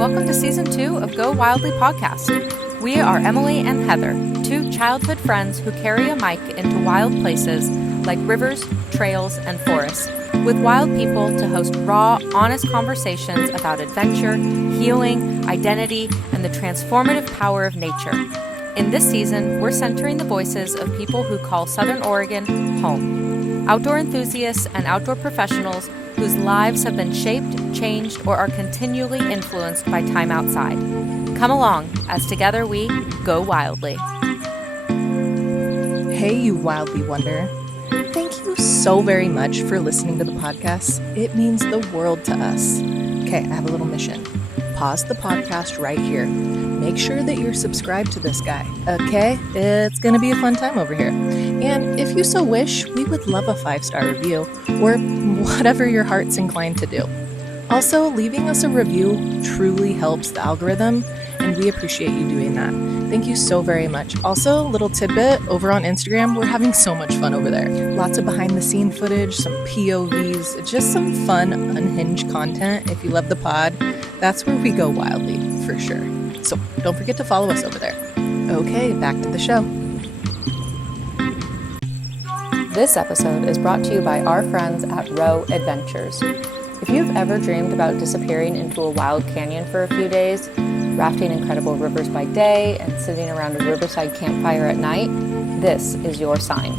Welcome to Season 2 of Go Wildly podcast. We are Emily and Heather, two childhood friends who carry a mic into wild places like rivers, trails, and forests, with wild people to host raw, honest conversations about adventure, healing, identity, and the transformative power of nature. In this season, we're centering the voices of people who call Southern Oregon home. Outdoor enthusiasts and outdoor professionals whose lives have been shaped, changed, or are continually influenced by time outside. Come along as together we go wildly. Hey, you wildly wonder. Thank you so very much for listening to the podcast. It means the world to us. Okay, I have a little mission. Pause the podcast right here. Make sure that you're subscribed to this guy, okay? It's going to be a fun time over here. And if you so wish, we would love a 5-star review or whatever your heart's inclined to do. Also, leaving us a review truly helps the algorithm, and we appreciate you doing that. Thank you so very much. Also, little tidbit, over on Instagram, we're having so much fun over there. Lots of behind-the-scene footage, some POVs, just some fun, unhinged content. If you love the pod, that's where we go wildly, for sure. So don't forget to follow us over there. Okay, back to the show. This episode is brought to you by our friends at Row Adventures. If you've ever dreamed about disappearing into a wild canyon for a few days, rafting incredible rivers by day, and sitting around a riverside campfire at night, this is your sign.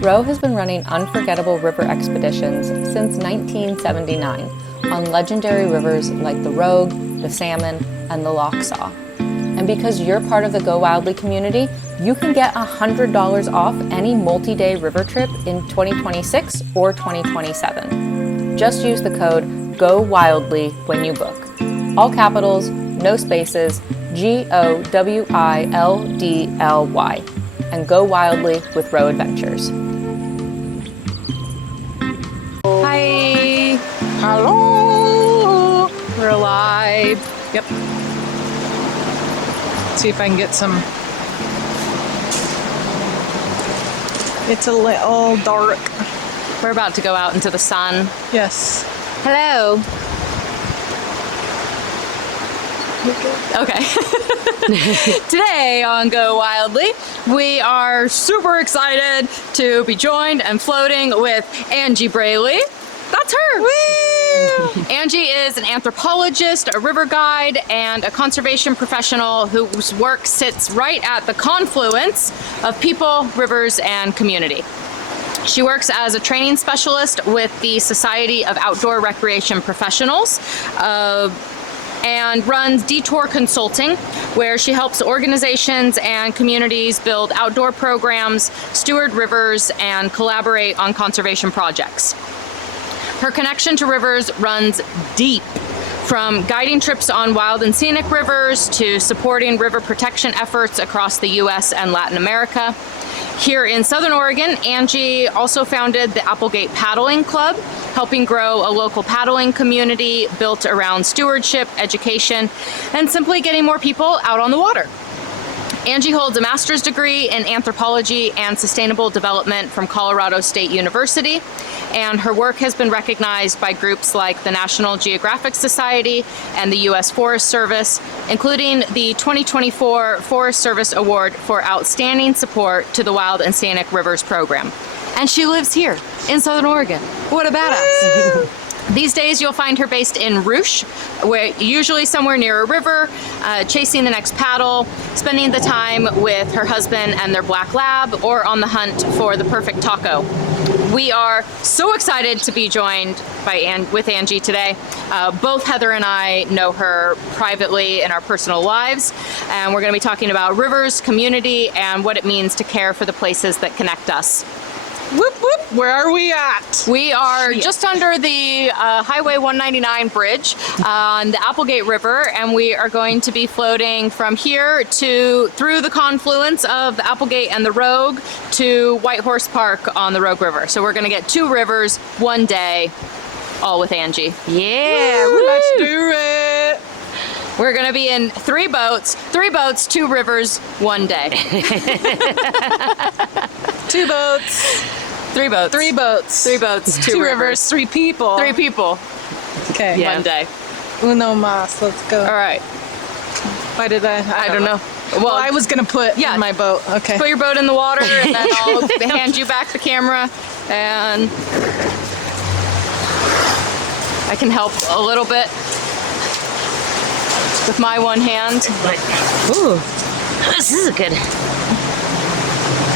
Row has been running unforgettable river expeditions since 1979 on legendary rivers like the Rogue, the Salmon, and the Lochsaw. And because you're part of the Go Wildly community, you can get $100 off any multi-day river trip in 2026 or 2027. Just use the code GOWILDLY when you book. All capitals, no spaces, GOWILDLY, and go wildly with Row Adventures. Hi! Hello! We're alive. Yep. See if I can get some. It's a little dark. We're about to go out into the sun. Yes. Hello. Okay. Today on Go Wildly, we are super excited to be joined and floating with Angie Braley. That's her. Woo! Angie is an anthropologist, a river guide, and a conservation professional whose work sits right at the confluence of people, rivers, and community. She works as a training specialist with the Society of Outdoor Recreation Professionals, and runs Detour Consulting, where she helps organizations and communities build outdoor programs, steward rivers, and collaborate on conservation projects. Her connection to rivers runs deep, from guiding trips on Wild and Scenic Rivers to supporting river protection efforts across the U.S. and Latin America. Here in Southern Oregon, Angie also founded the Applegate Paddling Club, helping grow a local paddling community built around stewardship, education, and simply getting more people out on the water. Angie holds a master's degree in anthropology and sustainable development from Colorado State University, and her work has been recognized by groups like the National Geographic Society and the U.S. Forest Service, including the 2024 Forest Service Award for Outstanding Support to the Wild and Scenic Rivers program. And she lives here in Southern Oregon. What a badass. These days, you'll find her based in Rouge, where usually somewhere near a river, chasing the next paddle, spending the time with her husband and their black lab, or on the hunt for the perfect taco. We are so excited to be joined with Angie today. Both Heather and I know her privately in our personal lives, and we're going to be talking about rivers, community, and what it means to care for the places that connect us. Whoop, whoop. Where are we at? We are just under the Highway 199 bridge on the Applegate River, and we are going to be floating from here through the confluence of the Applegate and the Rogue to White Horse Park on the Rogue River. So we're going to get 2 rivers, 1 day, all with Angie. Yeah, woo, let's do it. We're going to be in 3 boats, 2 rivers, 1 day. 2 boats. 3 boats. 3 boats. 3 boats, 2 rivers, 3 people. 3 people. Okay. Yeah. 1 day. Uno más. Let's go. All right. Why did I? I don't know. Well, I was gonna put in my boat. Okay. Put your boat in the water, and then I'll hand you back the camera, and I can help a little bit with my one hand. Ooh, this is a good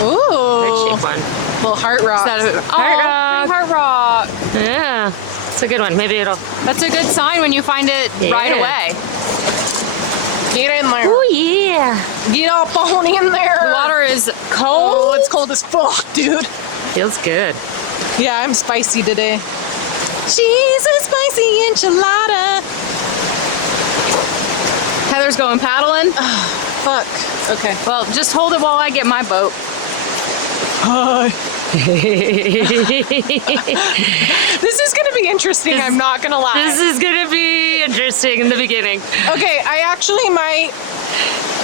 Ooh. heart-shaped one. Little heart rock. Heart rock. Yeah, it's a good one. Maybe it'll. That's a good sign when you find it right away. Get in there. Oh yeah. Get up on in there. The water is cold. Oh, it's cold as fuck, dude. Feels good. Yeah, I'm spicy today. She's a spicy enchilada. Heather's going paddling. Fuck. Okay. Well, just hold it while I get my boat. Hi. This is gonna be interesting. I'm not gonna lie. This is gonna be interesting in the beginning. Okay, I actually might.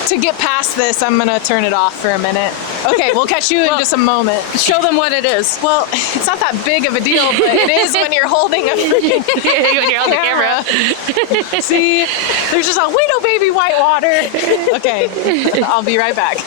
To get past this, I'm gonna turn it off for a minute. Okay, we'll catch you in just a moment. Show them what it is. Well, it's not that big of a deal, but it is when you're holding a freaking When you're on the camera. See, there's just a little baby white water. Okay, I'll be right back.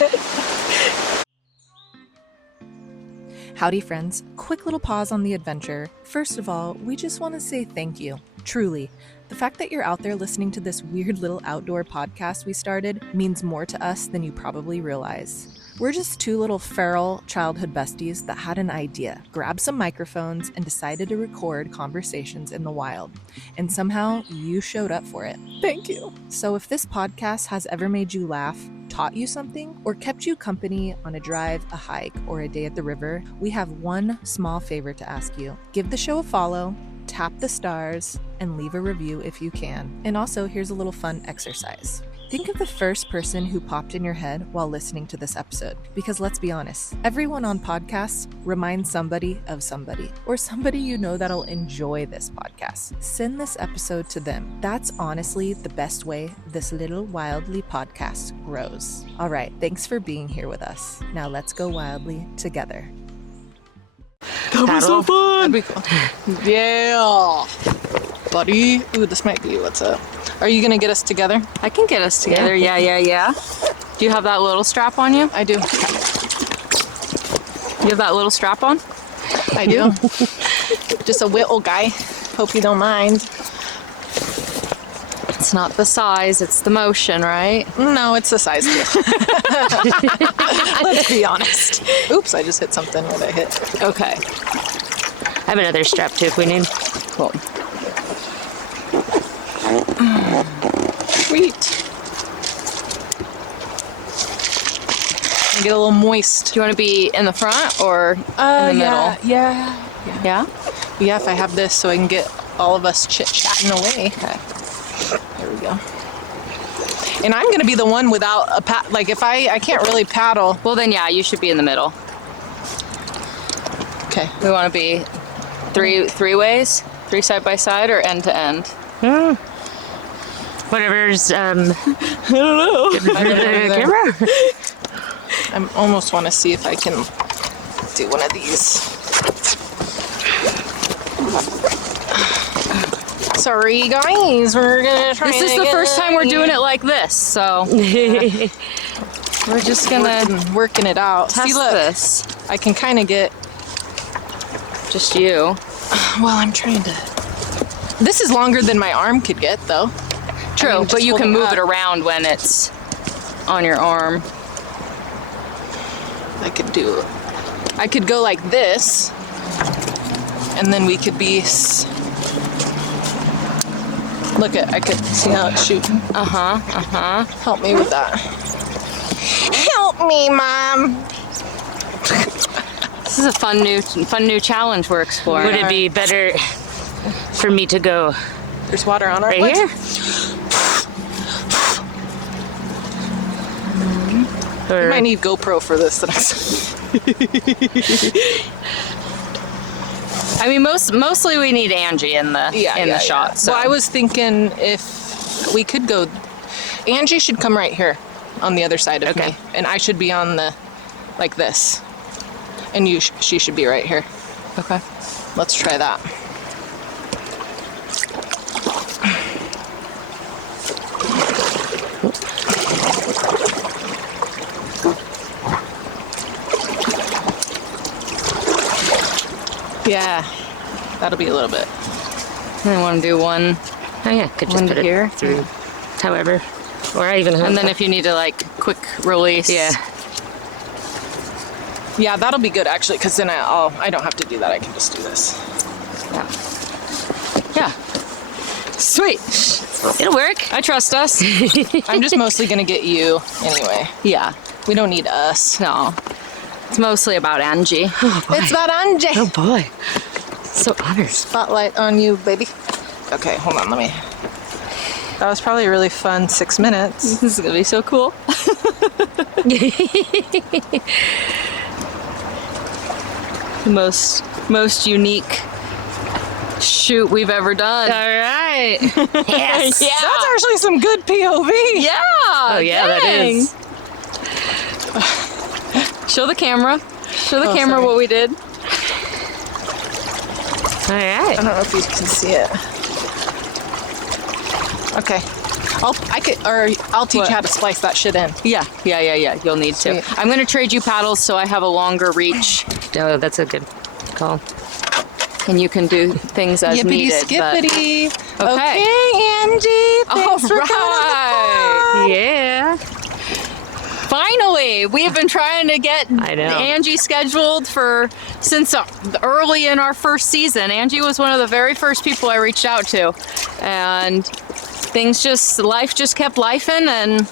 Howdy, friends. Quick little pause on the adventure. First of all, we just want to say thank you. Truly. The fact that you're out there listening to this weird little outdoor podcast we started means more to us than you probably realize. We're just two little feral childhood besties that had an idea, grabbed some microphones, and decided to record conversations in the wild. And somehow you showed up for it. Thank you. So if this podcast has ever made you laugh, taught you something, or kept you company on a drive, a hike, or a day at the river, we have one small favor to ask you. Give the show a follow, tap the stars, and leave a review if you can. And also, here's a little fun exercise. Think of the first person who popped in your head while listening to this episode. Because let's be honest, everyone on podcasts reminds somebody of somebody, or somebody you know that'll enjoy this podcast. Send this episode to them. That's honestly the best way this little wildly podcast grows. All right, thanks for being here with us. Now let's go wildly together. That was so That'd fun. be cool. Yeah, buddy. Ooh, this might be what's up. Are you gonna get us together? I can get us together. Yeah. Do you have that little strap on you? I do. You have that little strap on? I do. Just a little guy. Hope you don't mind. It's not the size, it's the motion, right? No, it's a size too. Let's be honest. Oops, I just hit something. What I hit? Okay. I have another strap too if we need. Cool. Sweet. I get a little moist. Do you want to be in the front or in the middle? Yeah. Yeah? Yeah, if I have this so I can get all of us chit-chatting away. Okay. There we go. And I'm going to be the one without a like if I can't really paddle. Well, then, yeah, you should be in the middle. Okay. We want to be three ways? Three side by side or end to end? Whatever's I don't know. the camera. I almost want to see if I can do one of these. Sorry, guys. We're gonna try. This is the first time we're doing it like this, so we're just gonna working it out. test See, look, this. I can kind of get. Just you. Well, I'm trying to. This is longer than my arm could get, though. True, I mean, but just you hold can move up. it around when it's on your arm. I could go like this, and then we could be. Look at, I could see how it's shooting. Help me with that. Help me, Mom. This is a fun new challenge we're exploring. Would it be better for me to go There's water on our right foot. here? We Or might need GoPro for this. I mean, mostly we need Angie in the shot. So Well, I was thinking if we could go, Angie should come right here on the other side of me, and I should be on the like this, and she should be right here. okay. Let's try that. Yeah, that'll be a little bit. I want to do one. Oh yeah, could just One put here. it through. However, or I even have. And then if you need to like quick release. yeah. Yeah, that'll be good actually, because then I don't have to do that. I can just do this. Yeah. Sweet. It'll work. I trust us. I'm just mostly gonna get you anyway. Yeah. We don't need us. No. It's mostly about Angie. It's about Angie. Oh boy, so honored. Spotlight on you, baby. Okay, hold on. Let me. That was probably a really fun 6 minutes. This is gonna be so cool. The most unique shoot we've ever done. All right. Yes. Yeah. That's actually some good POV. Yeah. Oh yeah, that dang. is. Show the camera. Show the Oh, camera sorry. what we did. All I right. don't know if you can see it. Okay. I'll teach What? you how to splice that shit in. Yeah. You'll need to. Sweet. I'm gonna trade you paddles so I have a longer reach, Oh, that's a good call. and you can do things as Yippity needed. but- skippity. Okay. Angie. Thanks for coming on the pod. Yeah. Finally, we've been trying to get I know. Angie scheduled since early in our first season. Angie was one of the very first people I reached out to, and life just kept lifing, and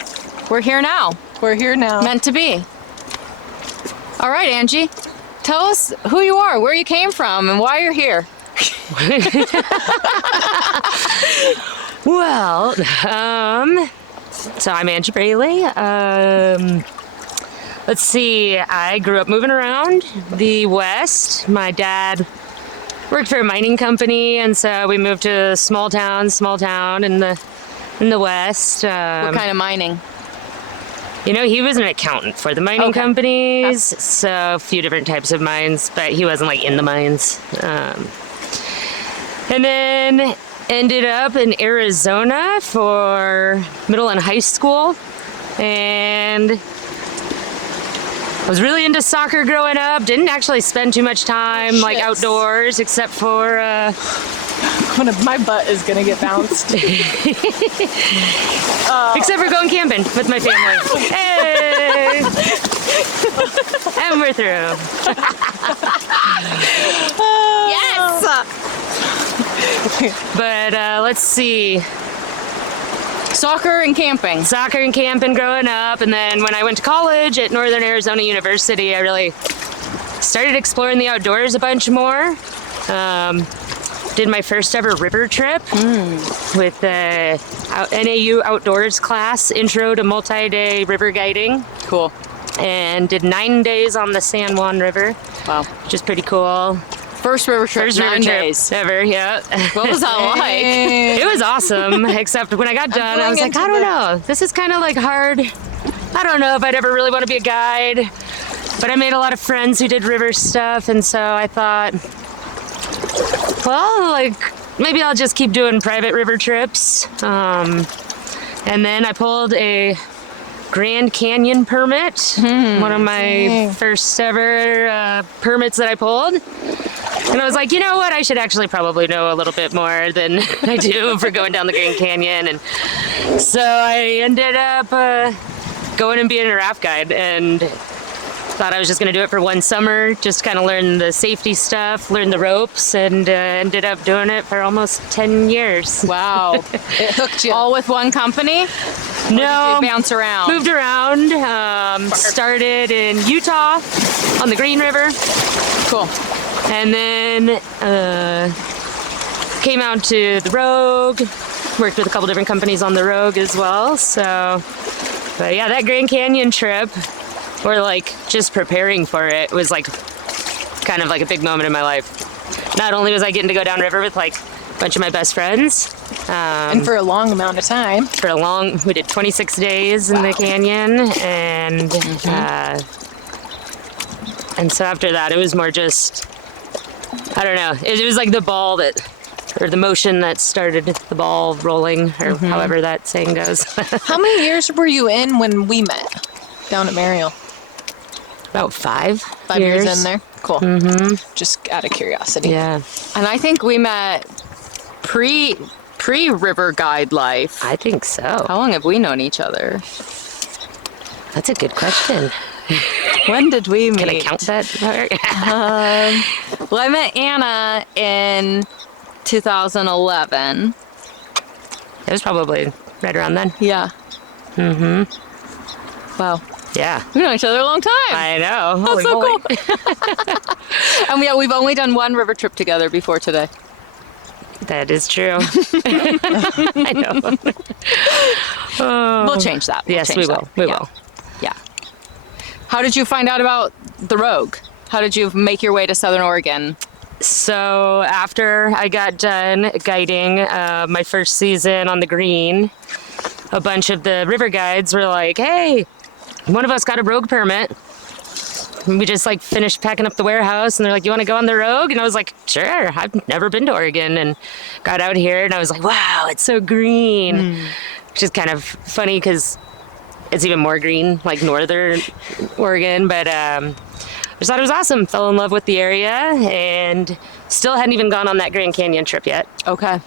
we're here now. We're here now. Meant to be. All right, Angie, tell us who you are, where you came from, and why you're here. Well, so I'm Angie Braley. Let's see, I grew up moving around the West. My dad worked for a mining company, and so we moved to a small town in the West. What kind of mining? You know, he was an accountant for the mining Okay. companies, so a few different types of mines, but he wasn't like in the mines. And then ended up in Arizona for middle and high school, and I was really into soccer growing up. Didn't actually spend too much time like shit. outdoors, except for My butt is gonna get bounced. except for going camping with my family. Hey, and we're through. Yes! But let's see. Soccer and camping. Soccer and camping growing up, and then when I went to college at Northern Arizona University, I really started exploring the outdoors a bunch more. Did my first ever river trip with the NAU Outdoors class, Intro to Multi-Day River Guiding, Cool. and did 9 days on the San Juan River, Wow. which is pretty cool. First river trip, First 9 river trip days. ever, yeah. What was that like? It was awesome, except when I got done, I was like, I don't know. This is kind of like hard. I don't know if I'd ever really want to be a guide. But I made a lot of friends who did river stuff, and so I thought, well, like, maybe I'll just keep doing private river trips. And then I pulled a Grand Canyon permit, one of my first ever permits that I pulled. And I was like, you know what? I should actually probably know a little bit more than I do for going down the Grand Canyon. And so I ended up going and being a raft guide, and thought I was just going to do it for one summer, just kind of learn the safety stuff, learn the ropes, and ended up doing it for almost 10 years. Wow. It hooked you. All with one company? No, Did you bounce around? moved around, started in Utah on the Green River, Cool. and then came out to the Rogue, worked with a couple different companies on the Rogue as well. So, but yeah, that Grand Canyon trip, or like just preparing for it, was like kind of like a big moment in my life. Not only was I getting to go downriver with like a bunch of my best friends, And for a long amount of time. we did 26 days in the canyon, and so after that it was more just, I don't know, it was like the ball that or the motion that started the ball rolling, or however that saying goes. How many years were you in when we met down at Mariel? About 5 5 years in there? Cool. Just out of curiosity. Yeah, And I think we met pre-river guide life. I think so. How long have we known each other? That's a good question. When did we meet? Can I count that? Well, I met Anna in 2011. It was probably right around then. Yeah. Wow. Yeah. We've known each other a long time. I know. That's Holy so moly. cool. And we've only done one river trip together before today. That is true. I know. We'll change that. We'll Yes, change we that. will. We Yeah. will. Yeah. How did you find out about the Rogue? How did you make your way to Southern Oregon? So after I got done guiding my first season on the Green, a bunch of the river guides were like, hey, one of us got a Rogue permit. And we just like finished packing up the warehouse and they're like, you want to go on the Rogue? And I was like, sure, I've never been to Oregon, and got out here and I was like, wow, it's so green. Which is kind of funny because it's even more green, like northern Oregon. But I just thought it was awesome. Fell in love with the area and still hadn't even gone on that Grand Canyon trip yet. Okay.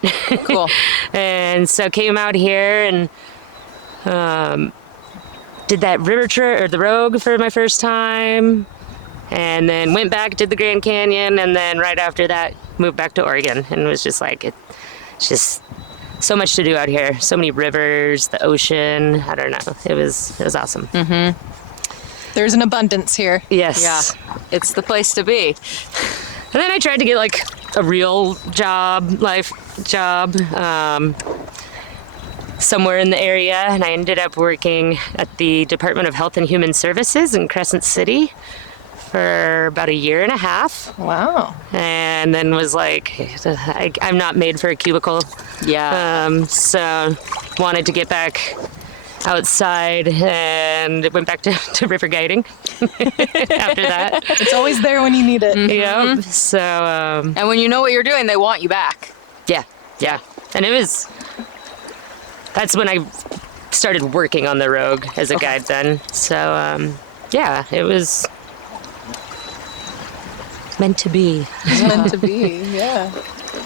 Cool. And so came out here and did that river trip or the Rogue for my first time, and then went back, did the Grand Canyon, and then right after that moved back to Oregon. And it was just like, it's just so much to do out here. So many rivers, the ocean. I don't know. It was awesome. There's an abundance here. Yes. Yeah. It's the place to be. And then I tried to get like a real job, life job, somewhere in the area, and I ended up working at the Department of Health and Human Services in Crescent City for about 1.5 years. Wow. And then was like, I'm not made for a cubicle. Yeah. So wanted to get back outside and went back to river guiding after that. It's always there when you need it. Yep. So, And when you know what you're doing, they want you back. yeah. And that's when I started working on the Rogue as a guide then. So, yeah, it was meant to be. It's meant to be. Yeah.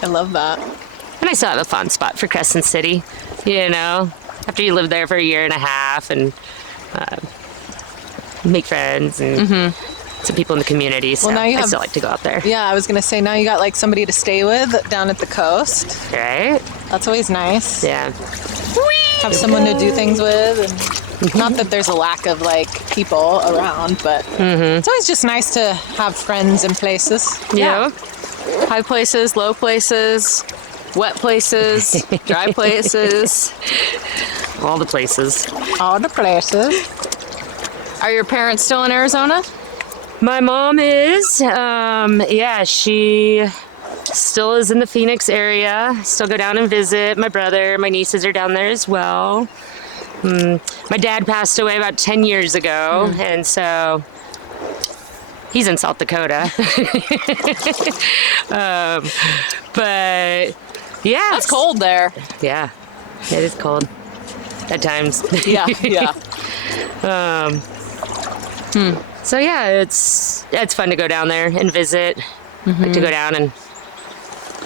I love that. And I still have a fond spot for Crescent City, you know, after you live there for 1.5 years and make friends and some people in the community. So now you I have- still like to go out there. Yeah, I was going to say, now you got like somebody to stay with down at the coast. Right? That's always nice. Yeah. Have someone to do things with. And not that there's a lack of like people around, but it's always just nice to have friends and places. Yeah. High places, low places, wet places, dry places. All the places. All the places. Are your parents still in Arizona? My mom is, she still is in the Phoenix area. Still go down and visit my brother. My nieces are down there as well. My dad passed away about 10 years ago, and so he's in South Dakota. But yeah. That's cold there. Yeah, it is cold at times. Yeah. So yeah, it's fun to go down there and visit. Like to go down and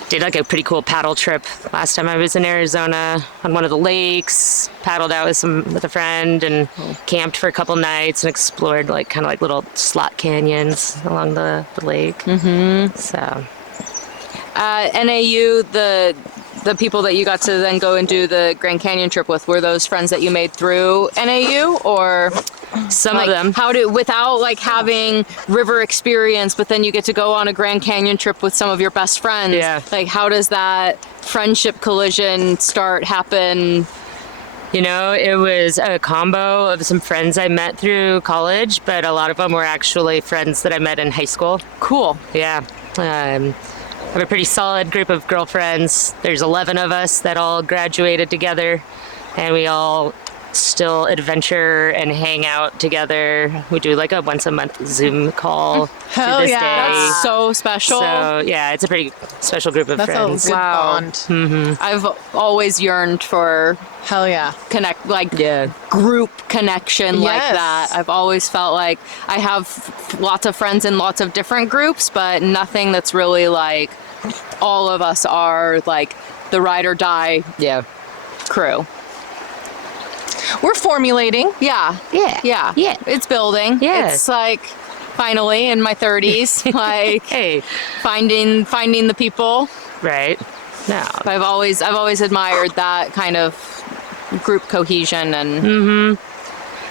did like a pretty cool paddle trip last time I was in Arizona on one of the lakes. Paddled out with a friend and camped for a couple nights and explored like kind of like little slot canyons along the lake. So NAU, the people that you got to then go and do the Grand Canyon trip with, were those friends that you made through NAU, or some like, of them. without like having river experience, but then you get to go on a Grand Canyon trip with some of your best friends? Yeah. Like, how does that friendship collision happen? You know, it was a combo of some friends I met through college, but a lot of them were actually friends that I met in high school. Cool. Yeah. I have a pretty solid group of girlfriends. There's 11 of us that all graduated together, and we all still adventure and hang out together. We do like a once a month Zoom call Hell to this yeah. day. That's so special. So yeah, it's a pretty special group of That's friends. a good Wow. bond. I've always yearned for Hell yeah. group connection like Yes. that. I've always felt like I have lots of friends in lots of different groups, but nothing that's really like all of us are like the ride or die Yeah. crew. We're formulating. Yeah. Yeah. Yeah. Yeah. It's building. Yeah. It's like finally in my 30s, like Hey. finding the people. Right. No. I've always admired that kind of group cohesion and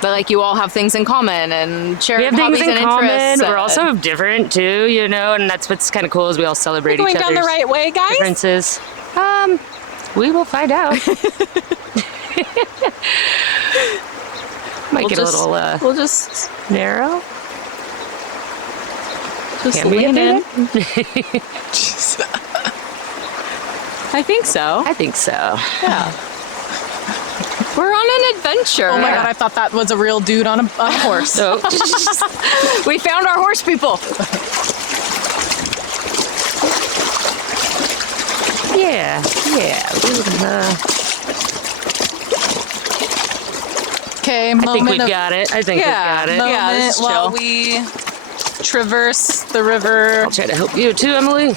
but like you all have things in common and share We have things hobbies in and common. interests. We're also different too, you know, and that's what's kind of cool is we all celebrate Going each down the other's right way, guys? differences. We will find out. Might get a little we'll just narrow. Can we lean get in. in? I think so. I think so. Yeah. We're on an adventure. Oh my god, I thought that was a real dude on a horse. So We found our horse people. yeah. Okay, I think moment we've of got it. I think Yeah. we've got it. Yeah, moment this is while chill. we traverse the river. I'll try to help you too, Emily.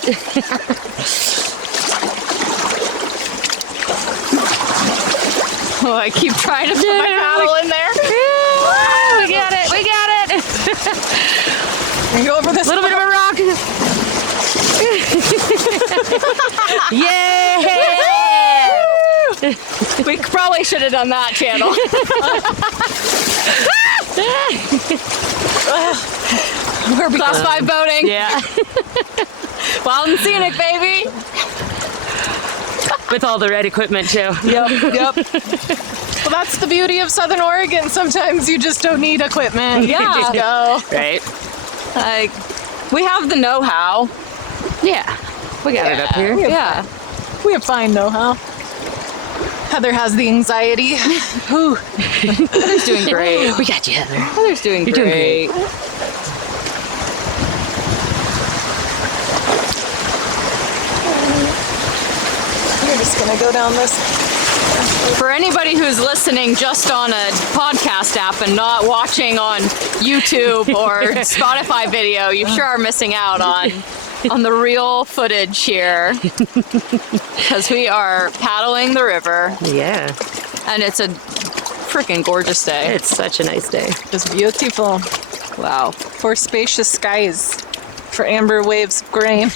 Oh, I keep trying to put my paddle in there. We got it. We got it. We go over this A little bit of a rock. Yeah. We probably should have done that channel. We're class 5 boating. Yeah. Wild and Scenic, baby. With all the right equipment too. Yep. Well, that's the beauty of Southern Oregon. Sometimes you just don't need equipment. You Yeah. just go. Right. Like, we have the know-how. Yeah. We got it up here. Yeah. We have fine know-how. Heather has the anxiety. Heather's doing great. We got you, Heather. Heather's doing You're doing great. We're just gonna go down this. For anybody who's listening just on a podcast app and not watching on YouTube or Spotify video, you sure are missing out on the real footage here. Because we are paddling the river, Yeah. and it's a freaking gorgeous day. It's such a nice day. It's beautiful. Wow. For spacious skies. For amber waves of grain.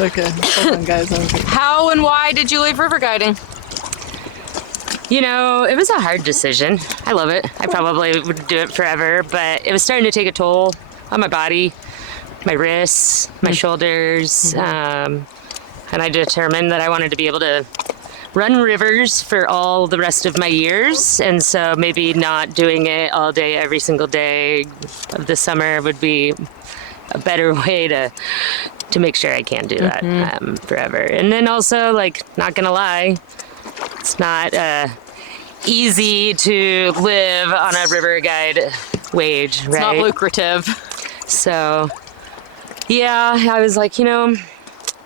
Okay, hold on, guys. How and why did you leave river guiding? You know, it was a hard decision. I love it. I probably would do it forever, but it was starting to take a toll on my body, my wrists, my shoulders. And I determined that I wanted to be able to run rivers for all the rest of my years. And so maybe not doing it all day, every single day of the summer would be a better way to make sure I can do that forever. And then also, like, not gonna lie, it's not easy to live on a river guide wage, right? It's not lucrative. So, yeah, I was like, you know,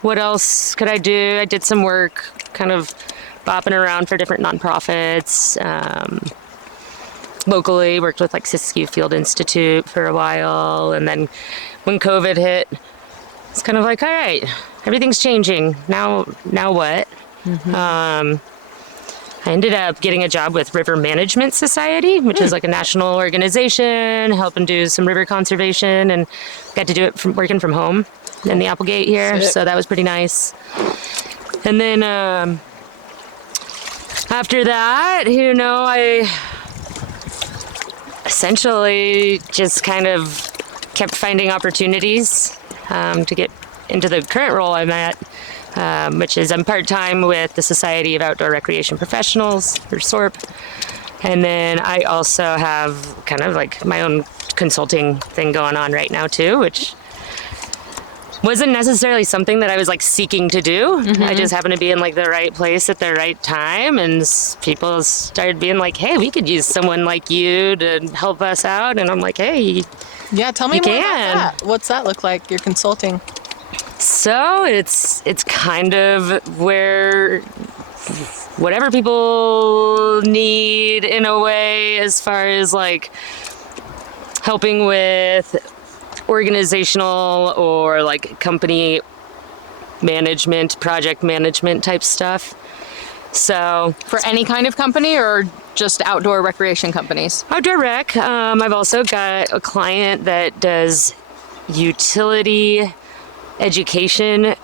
what else could I do? I did some work kind of bopping around for different nonprofits. Locally, worked with like Siskiyou Field Institute for a while. And then when COVID hit, it's kind of like, all right, everything's changing. Now what? I ended up getting a job with River Management Society, which is like a national organization, helping do some river conservation, and got to do it from working from home in the Applegate here. Sick. So that was pretty nice. And then after that, you know, I essentially just kind of kept finding opportunities to get into the current role I'm at, which is I'm part-time with the Society of Outdoor Recreation Professionals, or SORP. And then I also have kind of like my own consulting thing going on right now too, which wasn't necessarily something that I was like seeking to do. I just happened to be in like the right place at the right time, and people started being like, "Hey, we could use someone like you to help us out." And I'm like, "Hey, Yeah, tell me You more can. about that. What's that look like? You're consulting. So it's kind of where whatever people need in a way, as far as like helping with organizational or like company management, project management type stuff. So For any kind of company or just outdoor recreation companies? outdoor rec. I've also got a client that does utility education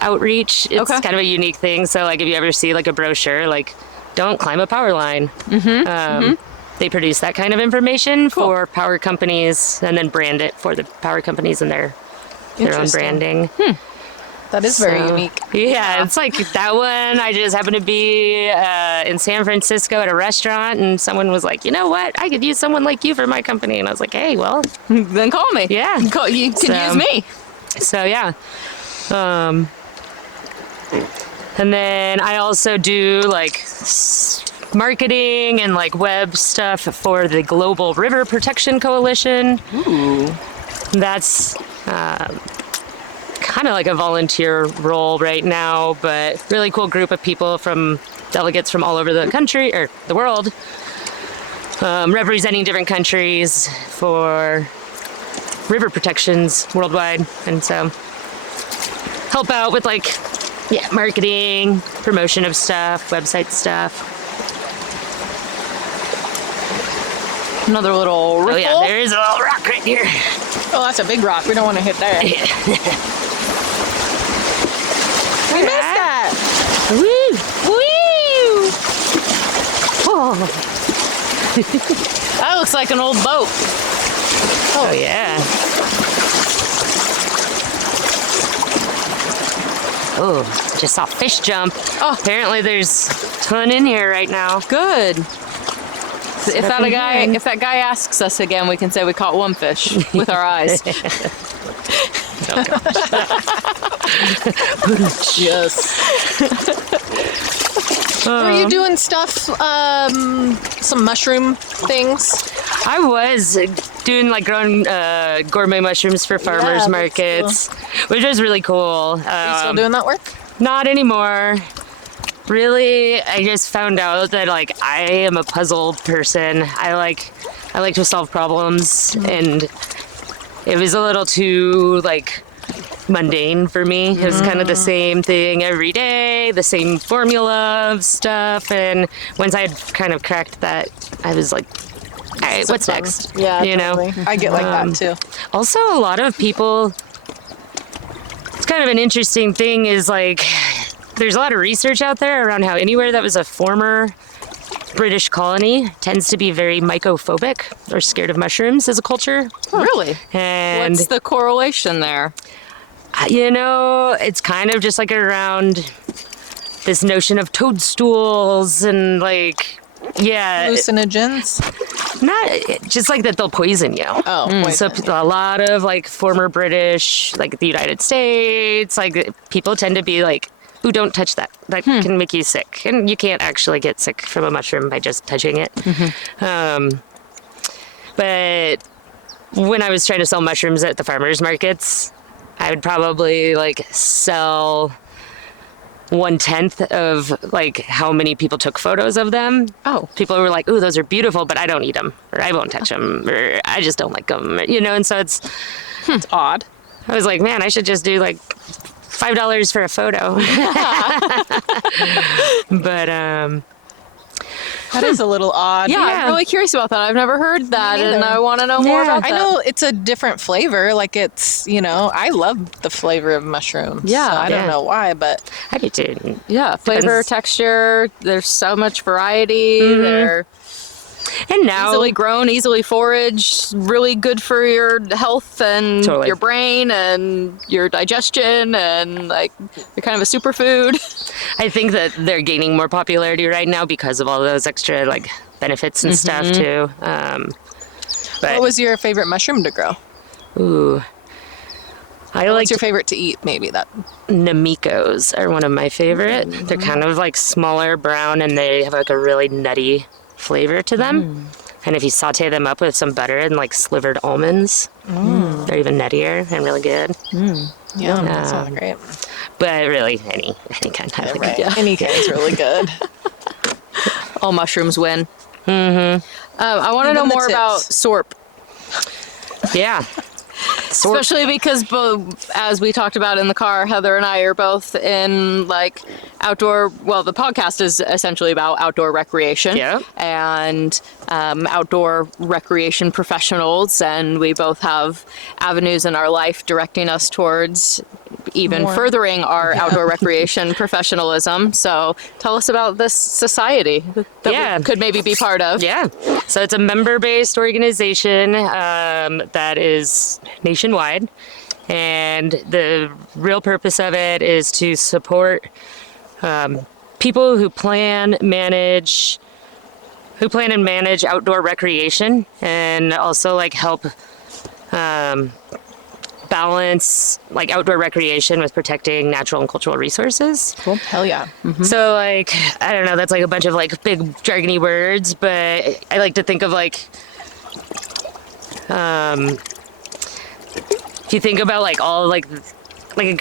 outreach. It's Okay. kind of a unique thing. So like if you ever see like a brochure, like don't climb a power line. They produce that kind of information for power companies and then brand it for the power companies and their own Interesting. branding. That is very So, unique. Yeah, it's like that one. I just happened to be in San Francisco at a restaurant, and someone was like, "You know what? I could use someone like you for my company." And I was like, "Hey, well, Then call me. Yeah. You can So- use me. so yeah." And then I also do like marketing and like web stuff for the Global River Protection Coalition. Ooh. That's kind of like a volunteer role right now, but really cool group of people from delegates from all over the country or the world, representing different countries for river protections worldwide. And so help out with like, marketing, promotion of stuff, website stuff. Another little ripple. Oh yeah, there is a little rock right here. Oh, that's a big rock. We don't want to hit that. We missed that. Woo! Woo! Oh, That looks like an old boat. oh yeah. Oh, just saw fish jump. Oh. Apparently there's a ton in here right now. Good. If up in here. that guy asks us again, we can say we caught one fish with our eyes. Yes. Were you doing stuff, some mushroom things? I was doing like growing gourmet mushrooms for farmers that's markets, which was really cool. Are you still doing that work? Not anymore. Really, I just found out that like I am a puzzle person. I like to solve problems, and it was a little too like mundane for me. It was kind of the same thing every day, the same formula of stuff. And once I had kind of cracked that, I was like, all right, what's next? Yeah, you totally. know. I get like that too. Also, a lot of people. It's kind of an interesting thing. Is like. There's a lot of research out there around how anywhere that was a former British colony tends to be very mycophobic or scared of mushrooms as a culture. Really? And, What's the correlation there? you know, it's kind of just like around this notion of toadstools and like, yeah, Hallucinogens? not just like that they'll poison you. Oh, So poison. a lot of like former British, like the United States, like people tend to be like, ooh, don't touch that. That can make you sick. And you can't actually get sick from a mushroom by just touching it. But when I was trying to sell mushrooms at the farmers markets, I would probably like sell 1/10 of like how many people took photos of them. Oh. People were like, ooh, those are beautiful, but I don't eat them, or I won't touch them, or I just don't like them, you know? And so it's Odd. I was like, man, I should just do like $5 for a photo. But That is a little odd. Yeah, Yeah. I'm really curious about that. I've never heard that, and neither. I want to know more Yeah. about that. I know it's a different flavor. Like it's, I love the flavor of mushrooms. Yeah. So I don't Yeah. know why, but I do too. Yeah, flavor, Depends. texture. There's so much variety. They're And now, easily grown, easily foraged. Really good for your health and Totally. your brain and your digestion, and like they're kind of a superfood. I think that they're gaining more popularity right now because of all those extra like benefits and stuff too. But what was your favorite mushroom to grow? ooh, I like What's your favorite to eat? Maybe that. Namikos are one of my favorite. They're kind of like smaller, brown, and they have like a really nutty flavor to them. And if you saute them up with some butter and like slivered almonds, they're even nuttier and really good. Yeah, that sounds great. But really, any kind. I like Right. it. Any kind's really good. All mushrooms win. I want to know Even the more about tips. sorp. Yeah. Especially because, as we talked about in the car, Heather and I are both in like outdoor. Well, the podcast is essentially about outdoor recreation and outdoor recreation professionals, and we both have avenues in our life directing us towards even furthering our outdoor recreation professionalism. So, tell us about this society that we could maybe be part of. Yeah. So it's a member-based organization that is nationwide. And the real purpose of it is to support people who plan and manage outdoor recreation, and also like help balance like outdoor recreation with protecting natural and cultural resources. Cool. Hell yeah. So like, I don't know, that's like a bunch of like big jargony words, but I like to think of like, if you think about like all like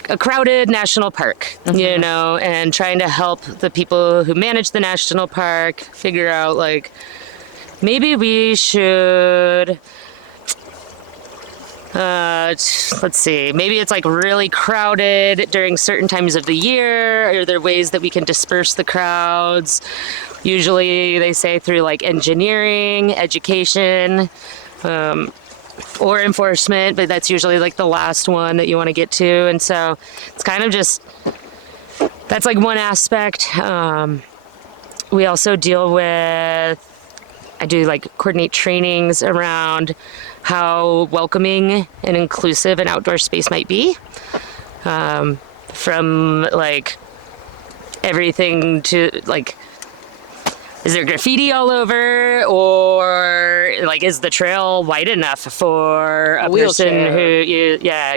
a crowded national park, you know, and trying to help the people who manage the national park figure out like, maybe we should, let's see, maybe it's like really crowded during certain times of the year. Are there ways that we can disperse the crowds? Usually they say through like engineering, education, or enforcement, but that's usually like the last one that you want to get to. And so it's kind of just, that's like one aspect. We also deal with, I do like coordinate trainings around how welcoming and inclusive an outdoor space might be. From like everything to like, is there graffiti all over, or like is the trail wide enough for a person who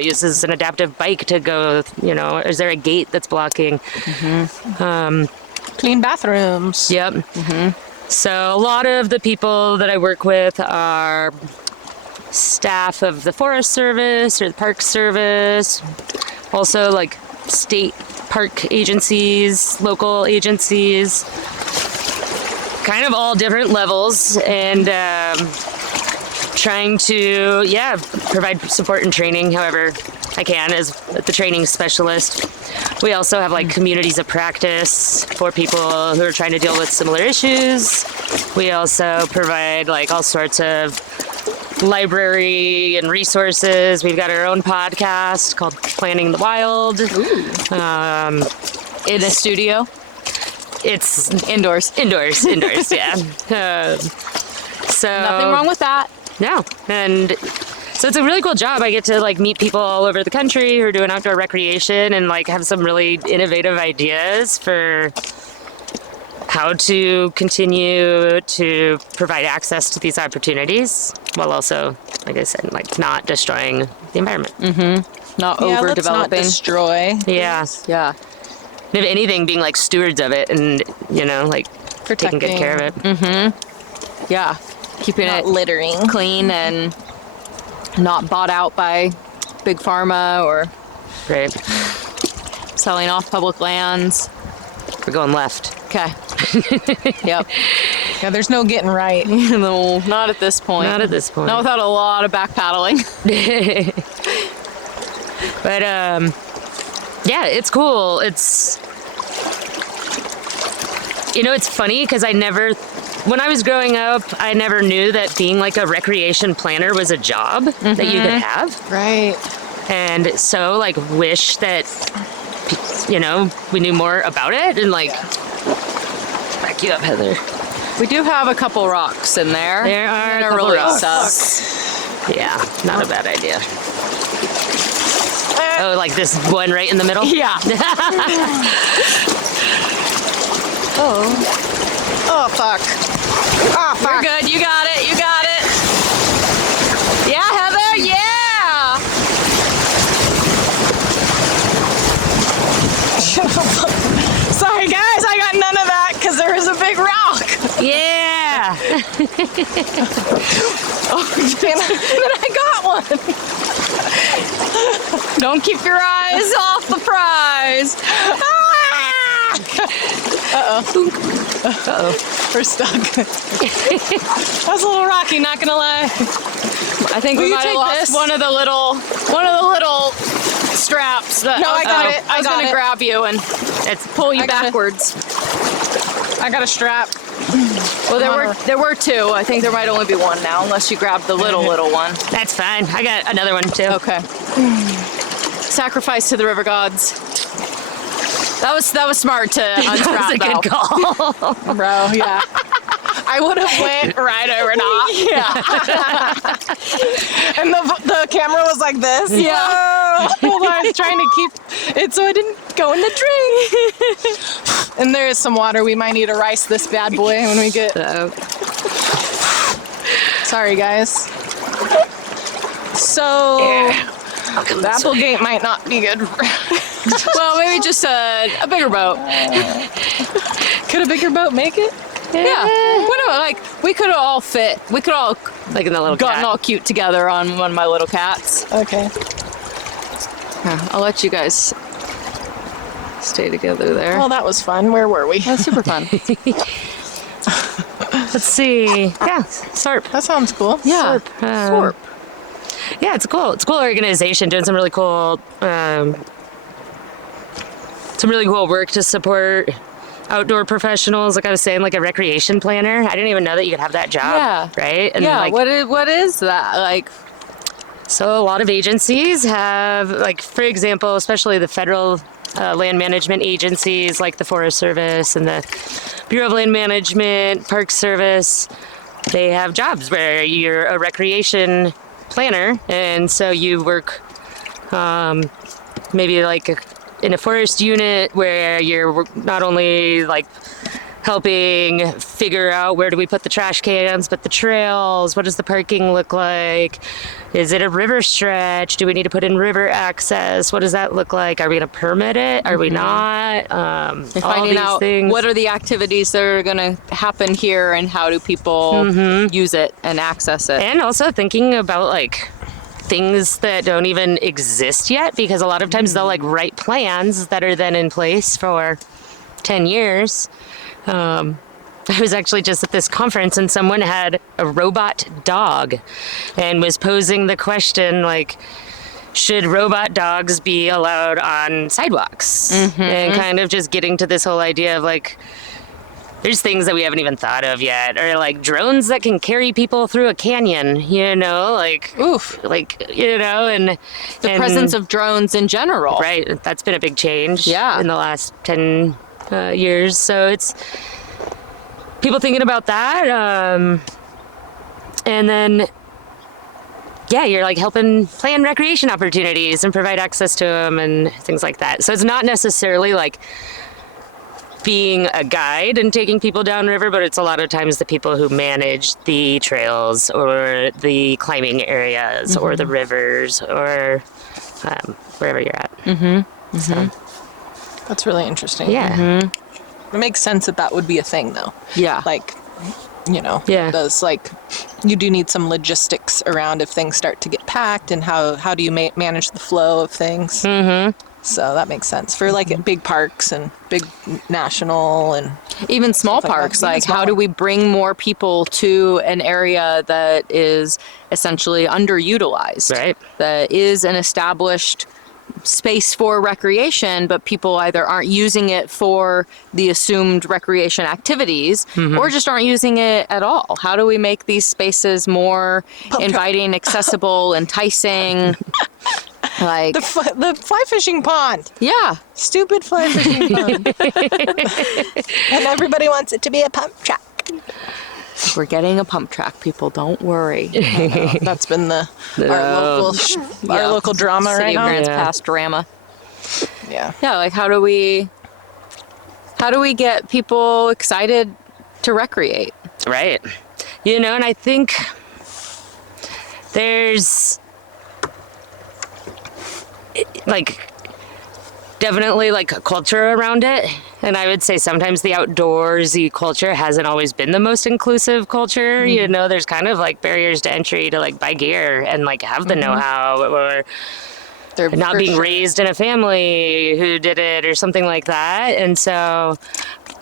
uses an adaptive bike to go, you know, is there a gate that's blocking? Clean bathrooms. Yep. So a lot of the people that I work with are staff of the Forest Service or the Park Service, also like state park agencies, local agencies, kind of all different levels, and trying to, provide support and training however I can as the training specialist. We also have like communities of practice for people who are trying to deal with similar issues. We also provide like all sorts of library and resources. We've got our own podcast called Planning the Wild. In a studio? It's Indoors. indoors, yeah. So Nothing wrong with that. No, and so it's a really cool job. I get to like meet people all over the country who are doing outdoor recreation and like have some really innovative ideas for how to continue to provide access to these opportunities while also, like I said, like not destroying the environment. Not Let's not overdeveloping. destroy. Yeah. Yeah. If anything, being like stewards of it and, you know, like taking good care of it. Yeah. Keeping Not it littering. clean and not bought out by big pharma or Right. selling off public lands. We're going left. Okay. Yep. Yeah, there's no getting right. No, not at this point. Not at this point. Not without a lot of back paddling. But yeah, it's cool. It's, you know, it's funny because when I was growing up, I never knew that being like a recreation planner was a job that you could have. Right. And so like wish that, you know, we knew more about it and like, back you up, Heather. We do have a couple rocks in there. There are And a couple really rocks. sucks. Yeah, not a bad idea. Oh, like this one right in the middle? Yeah. Oh, fuck. Oh, You're fuck. good. You got it. You got it. Yeah, Heather. Yeah. And then I got one. Don't keep your eyes off the prize. Uh-oh, we're stuck. That was a little rocky, not gonna lie. I think Will we you might have take lost this? one of the little straps. That, No, I got it. I was got gonna it. grab you and pull you I got it. backwards. I got a strap. Well, Come on. there were two. I think there might only be one now, unless you grabbed the little one. That's fine. I got another one too. Okay. Sacrifice to the river gods. That was smart to That was unstrap a though. good call. Bro, yeah. I would have went Right over top. and the camera was like this. Yeah. Hold on, I was trying to keep it so I didn't go in the drink. And there is some water. We might need to rice this bad boy when we get. Sorry, guys. So the Applegate might not be good. Well, maybe just a bigger boat. Could a bigger boat make it? Yeah. Whatever. Like we could all Like in the little gotten cat. all cute together on one of my little cats. Okay. Yeah, I'll let you guys stay together there. Well, that was fun. Where were we? That's super fun. Let's see. Yeah, SARP. That sounds cool. Yeah. Sorp. Yeah, it's cool. It's a cool organization doing some really cool work to support outdoor professionals. Like I was saying, like a recreation planner. I didn't even know that you could have that job. Yeah. Right? And Yeah. like, What is that? Like, so a lot of agencies have, like, for example, especially the federal land management agencies like the Forest Service and the Bureau of Land Management, Park Service, they have jobs where you're a recreation planner, and so you work maybe like in a forest unit where you're not only like helping figure out where do we put the trash cans, but the trails, what does the parking look like? Is it a river stretch? Do we need to put in river access? What does that look like? Are we going to permit it? Are we not? All finding these out things. what are the activities that are going to happen here and how do people use it and access it. And also thinking about like things that don't even exist yet, because a lot of times they'll like write plans that are then in place for 10 years. I was actually just at this conference and someone had a robot dog and was posing the question, like, should robot dogs be allowed on sidewalks? And kind of just getting to this whole idea of like, there's things that we haven't even thought of yet, or like drones that can carry people through a canyon, you know, like, Oof. like, you know, and The presence of drones in general. right, that's been a big change Yeah. in the last 10 years. So it's people thinking about that. And then, yeah, you're like helping plan recreation opportunities and provide access to them and things like that. So it's not necessarily like being a guide and taking people downriver, but it's a lot of times the people who manage the trails or the climbing areas or the rivers or wherever you're at. So, That's really interesting. yeah. It makes sense that that would be a thing, though. Yeah. Like, you know, Yeah. it does, like, you do need some logistics around if things start to get packed, and how do you manage the flow of things. So that makes sense for like big parks and big national and Even small Stuff like that. parks, Even like small how do we bring more people to an area that is essentially underutilized? Right. That is an established space for recreation, but people either aren't using it for the assumed recreation activities or just aren't using it at all. How do we make these spaces more inviting, accessible, enticing? Like, the fly fishing pond. yeah. Stupid fly fishing pond. And everybody wants it to be a pump track. We're getting a pump track, people. Don't worry. That's been our local drama City right of now. Grants Yeah. past drama. Yeah. Yeah, like how do we get people excited to recreate? Right. You know, and I think there's like definitely like a culture around it. And I would say sometimes the outdoorsy culture hasn't always been the most inclusive culture. You know, there's kind of like barriers to entry to like buy gear and like have the know-how, or not being raised in a family who did it or something like that. And so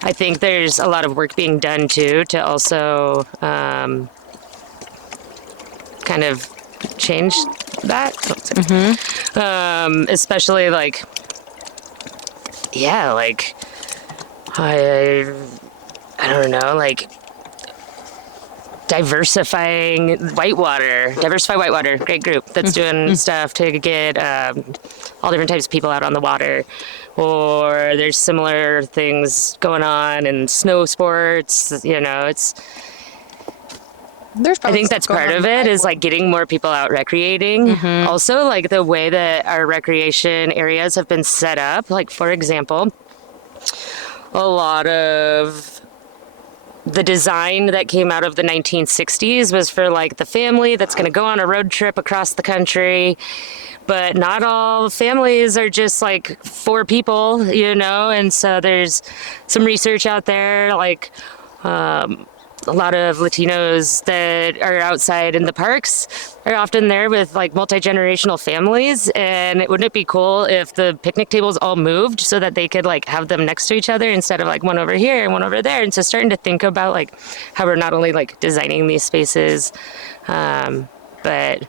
I think there's a lot of work being done too to also kind of change that. Especially like, yeah, like I don't know, like diversify Whitewater, great group that's doing stuff to get all different types of people out on the water. Or there's similar things going on in snow sports, you know, I think that's part of it, is like getting more people out recreating. Also, like the way that our recreation areas have been set up, like for example, a lot of the design that came out of the 1960s was for like the family that's going to go on a road trip across the country. But not all families are just like 4 people, you know? And so there's some research out there, like a lot of Latinos that are outside in the parks are often there with like multi-generational families. And wouldn't it be cool if the picnic tables all moved so that they could like have them next to each other instead of like one over here and one over there? And so starting to think about like how we're not only like designing these spaces, but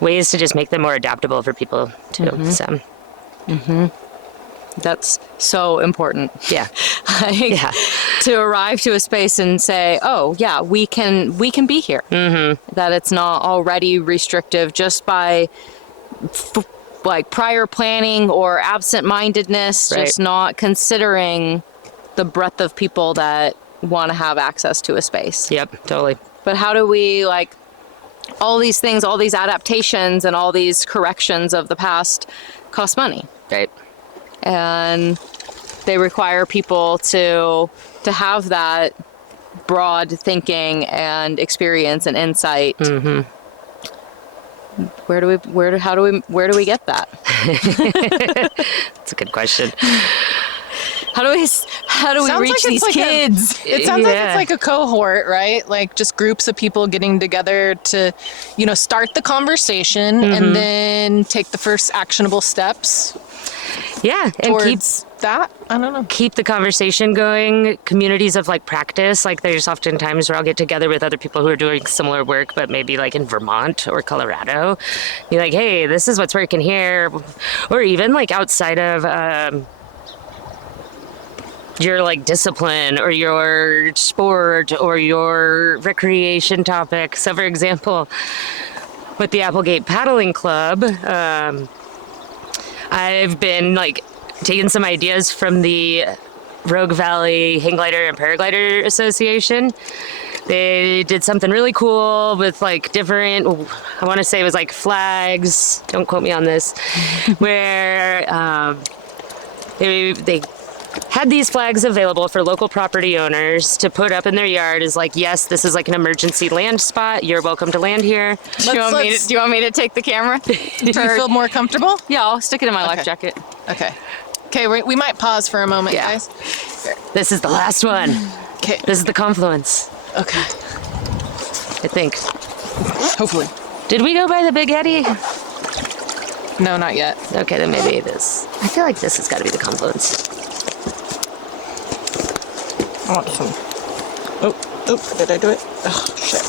ways to just make them more adaptable for people too. So. That's so important. Yeah. To arrive to a space and say, oh yeah, we can be here. That it's not already restrictive just by like prior planning or absent-mindedness, just not considering the breadth of people that want to have access to a space. Yep, totally. But how do we like all these things, all these adaptations and all these corrections of the past cost money, right? And they require people to have that broad thinking and experience and insight. Where do we get that? That's a good question. How do we reach these kids? It sounds like it's like a cohort, right? Like just groups of people getting together to, you know, start the conversation and then take the first actionable steps. Yeah, and keep that. I don't know. Keep the conversation going. Communities of like practice. Like there's often times where I'll get together with other people who are doing similar work, but maybe like in Vermont or Colorado. Be like, hey, this is what's working here, or even like outside of your like discipline or your sport or your recreation topic. So, for example, with the Applegate Paddling Club. I've been like taking some ideas from the Rogue Valley Hang Glider and Paraglider Association. They did something really cool with like different, I want to say it was like flags, don't quote me on this, where they had these flags available for local property owners to put up in their yard as like, yes, this is like an emergency land spot. You're welcome to land here. Do you want me to take the camera? Do you feel more comfortable? Yeah, I'll stick it in my life jacket. Okay, we might pause for a moment, guys. This is the last one. Okay. This is the confluence. Okay. I think. Hopefully. Did we go by the Big Eddy? No, not yet. Okay, then maybe it is. I feel like this has got to be the confluence. I want some. Oh, did I do it? Oh, shit.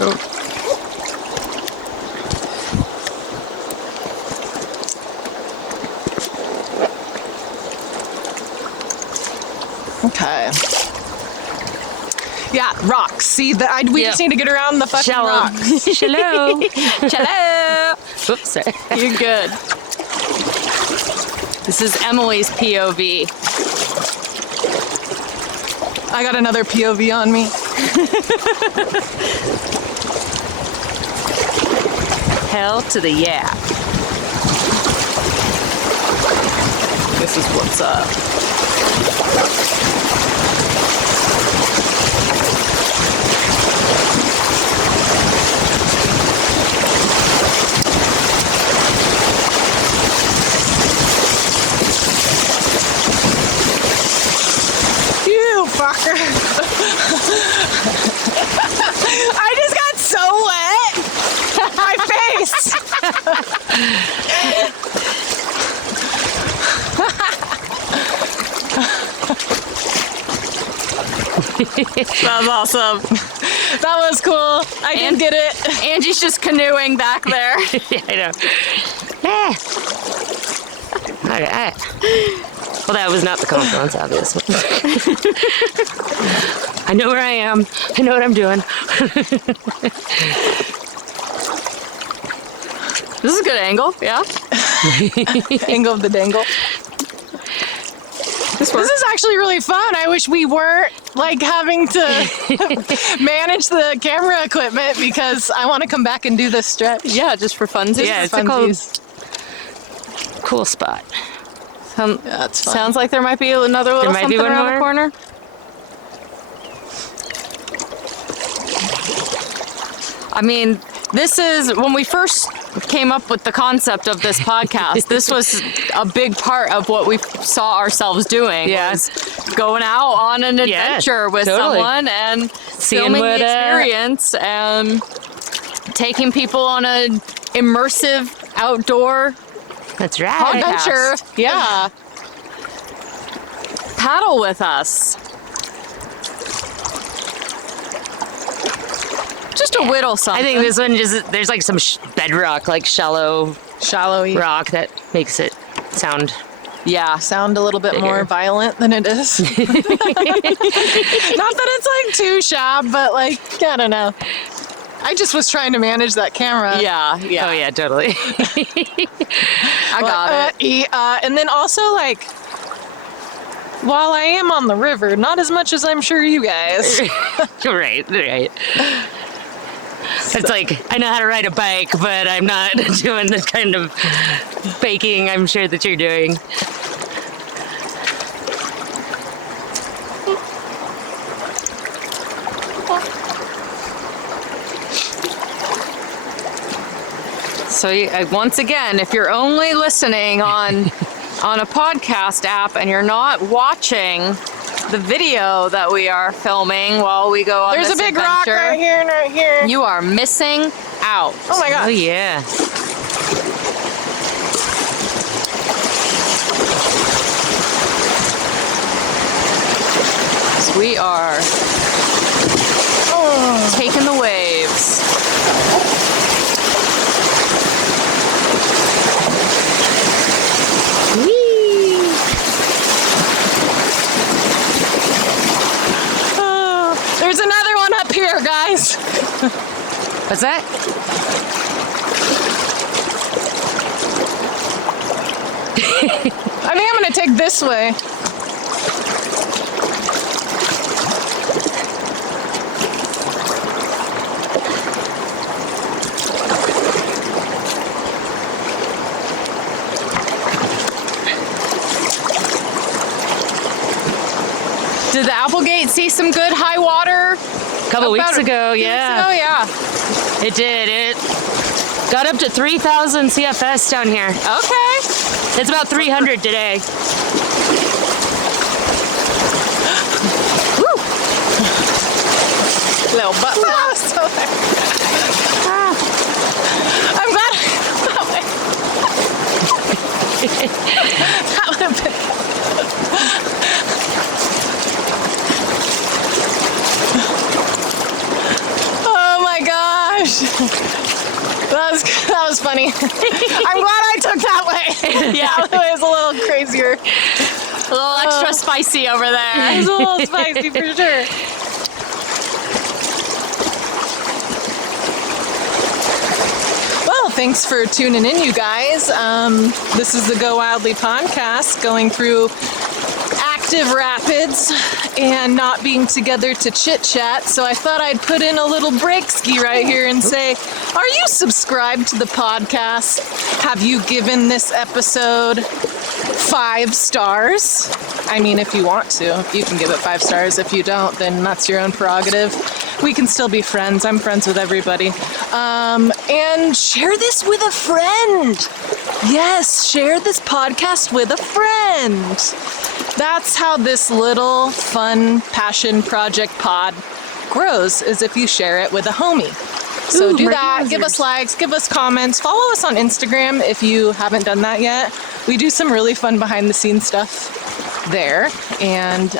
Oh. Okay. Yeah, rocks. See, we just need to get around the fucking rocks. Shallow. Shallow. Oops, sorry. You're good. This is Emily's POV. I got another POV on me. Hell to the yeah. This is what's up. That was awesome. That was cool. I didn't get it. Angie's just canoeing back there. Yeah, I know. Eh. Okay. Well, that was not the confidence, obviously. I know where I am. I know what I'm doing. This is a good angle, yeah. Angle of the dangle. This is actually really fun. I wish we weren't like having to manage the camera equipment because I want to come back and do this stretch. Yeah, just for funsies. Yeah, it's a cool spot. Yeah, that's fun. Sounds like there might be another little There might be something one around the more. corner. I mean, this is when we first came up with the concept of this podcast. This was a big part of what we saw ourselves doing. Yeah. Was going out on an adventure with totally. someone and Seeing filming what, the experience and taking people on an immersive outdoor That's right. adventure. Yeah. Paddle with us. Just a whittle something. I think this one just, there's like some bedrock, like shallow Shallow-y. rock that makes it sound. Sound a little bit Bigger. more violent than it is. Not that it's like too sharp, but like, I don't know. I just was trying to manage that camera. Yeah. Oh yeah, totally. I got it. And then also like, while I am on the river, not as much as I'm sure you guys. Right. It's like, I know how to ride a bike, but I'm not doing the kind of baking I'm sure that you're doing. So once again, if you're only listening on a podcast app and you're not watching the video that we are filming while we go on There's a this big rock adventure, right here and right here. you are missing out. Oh my Oh god. yeah. We are taking the waves. There's another one up here, guys. What's that? I think I'm gonna take this way. Did the Applegate see some good high water? A couple weeks ago, yeah. Oh yeah. It did. It got up to 3,000 CFS down here. Okay. It's about 300 today. Little butt blast. I'm glad. That would have been. Oh my gosh. That was funny. I'm glad I took that way. Yeah, it was a little crazier. A little extra spicy over there. It was a little spicy for sure. Well, thanks for tuning in, you guys. This is the Go Wildly podcast going through active rapids and not being together to chit chat. So I thought I'd put in a little break ski right here and say, are you subscribed to the podcast? Have you given this episode 5 stars? I mean, if you want to, you can give it 5 stars. If you don't, then that's your own prerogative. We can still be friends. I'm friends with everybody. And share this with a friend. Yes, share this podcast with a friend. That's how this little fun passion project pod grows, is if you share it with a homie. So do that, give us likes, give us comments, follow us on Instagram if you haven't done that yet. We do some really fun behind the scenes stuff there. And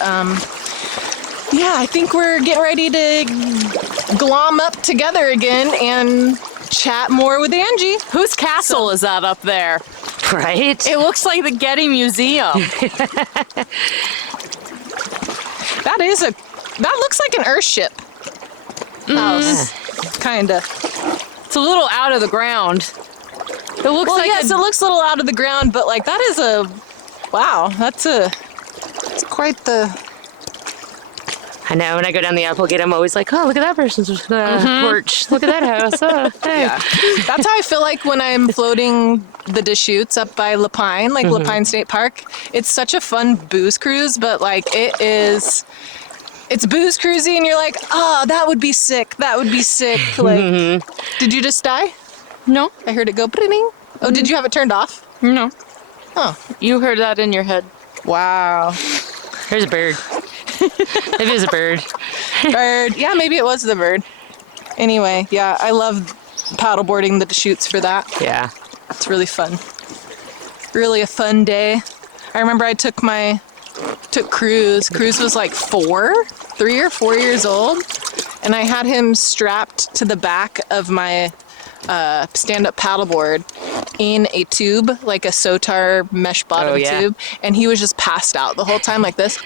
yeah, I think we're getting ready to glom up together again and chat more with Angie. Whose castle is that up there? Right? It looks like the Getty Museum. That looks like an Earthship house, kinda. It's a little out of the ground. It looks Well, like yes, it looks a little out of the ground, but like that is it's quite the. I know, when I go down the Applegate, I'm always like, oh, look at that person's porch. Look at that house. Oh, hey. Yeah, that's how I feel like when I'm floating the Deschutes up by Lapine, like Lapine State Park. It's such a fun booze cruise, but like it's booze cruisy, and you're like, oh, that would be sick. That would be sick. Like, did you just die? No, I heard it go bring. Oh, did you have it turned off? no. Oh, You heard that in your head. wow. There's a bird. Maybe it was a bird. Bird. Yeah, maybe it was the bird. Anyway, yeah, I love paddleboarding the Deschutes for that. Yeah. It's really fun. Really a fun day. I remember I took Cruz. Cruz was like 3 or 4 years old, and I had him strapped to the back of my stand-up paddleboard in a tube, like a Sotar mesh bottom tube, and he was just passed out the whole time like this.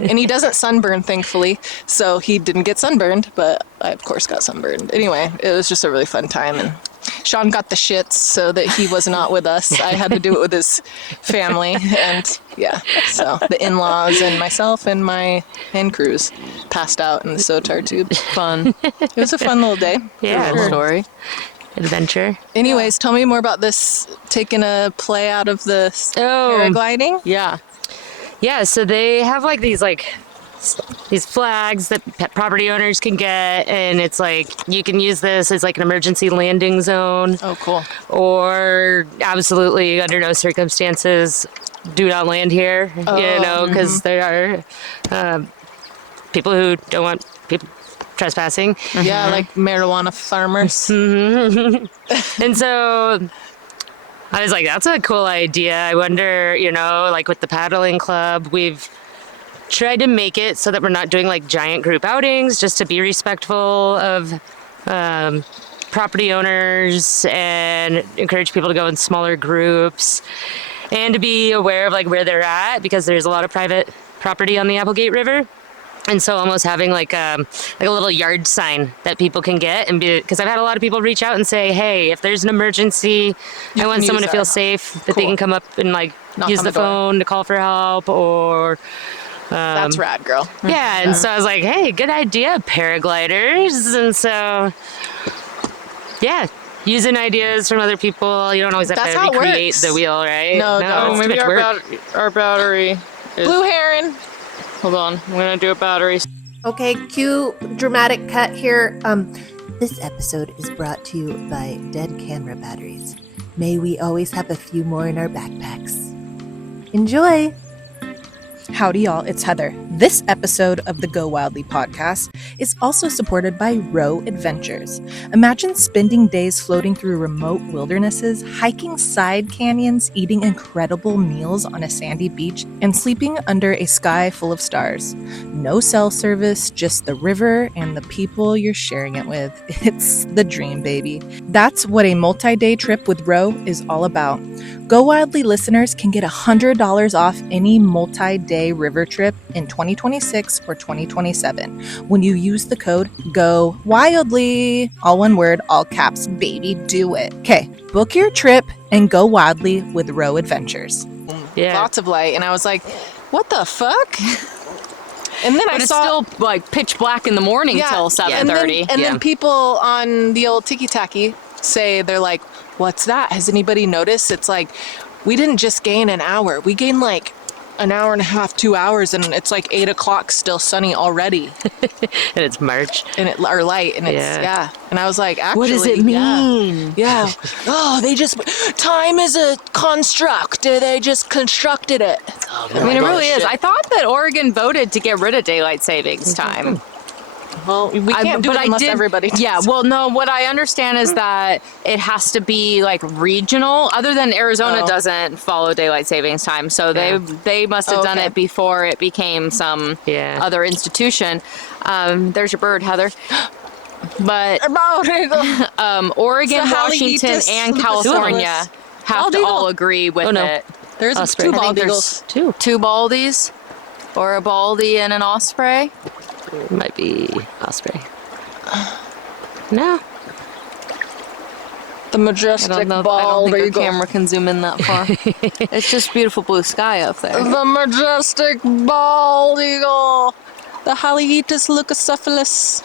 And he doesn't sunburn, thankfully, so he didn't get sunburned, but I of course got sunburned. Anyway, it was just a really fun time, and Sean got the shits so that he was not with us. I had to do it with his family, and yeah, so the in-laws and myself and Cruz passed out in the Sotar tube. Fun. It was a fun little day. Yeah. Good story. Adventure. Anyways, tell me more about this, taking a play out of the paragliding. Yeah. Yeah, so they have like these flags that property owners can get, and it's like you can use this as like an emergency landing zone. Oh, cool. Or absolutely under no circumstances do not land here, because there are people who don't want people trespassing. Yeah, like marijuana farmers. And so I was like, that's a cool idea. I wonder, like with the paddling club, we've tried to make it so that we're not doing like giant group outings, just to be respectful of property owners and encourage people to go in smaller groups and to be aware of like where they're at, because there's a lot of private property on the Applegate River. And so almost having like a little yard sign that people can get, and because I've had a lot of people reach out and say, hey, if there's an emergency, I want someone to feel safe, that they can come up and like use the phone to call for help, or that's rad, girl. yeah. And so I was like, hey, good idea, paragliders. And so yeah, using ideas from other people. You don't always have That's to how it recreate works. the wheel, right? No, it's maybe too much work. our battery is... Blue heron. Hold on, I'm gonna do a battery. Okay, cue dramatic cut here. This episode is brought to you by Dead Camera Batteries. May we always have a few more in our backpacks. Enjoy! Howdy, y'all. It's Heather. This episode of the Go Wildly podcast is also supported by Row Adventures. Imagine spending days floating through remote wildernesses, hiking side canyons, eating incredible meals on a sandy beach, and sleeping under a sky full of stars. No cell service, just the river and the people you're sharing it with. It's the dream, baby. That's what a multi-day trip with Row is all about. Go Wildly listeners can get $100 off any multi-day river trip in 2026 or 2027 when you use the code Go Wildly. All one word, all caps, baby, do it. Okay, book your trip and go wildly with Row Adventures. Yeah. Lots of light, and I was like, what the fuck? And then But it's still like pitch black in the morning till 7:30. And then people on the old Tiki Taki say, they're like, what's that? Has anybody noticed? It's like, we didn't just gain an hour. We gained like an hour and a half, 2 hours, and it's like 8 o'clock, still sunny already. And it's March. And or light, and it's, And I was like, actually, What does it mean? Yeah. Oh, time is a construct. They just constructed it. I mean, it really is. I thought that Oregon voted to get rid of daylight savings time. Well, we can't do it unless everybody does. Yeah, well, no, what I understand is that it has to be like regional. Other than Arizona doesn't follow daylight savings time, so they must have done it before it became some other institution. There's your bird, Heather. But Oregon, Washington, and California have to all agree with it. There's Osprey. two bald eagles. Two baldies, or a baldy and an osprey. Might be osprey. No. The majestic bald I don't think eagle. a camera can zoom in that far. It's just beautiful blue sky up there. The majestic bald eagle. The Haliaeetus leucocephalus.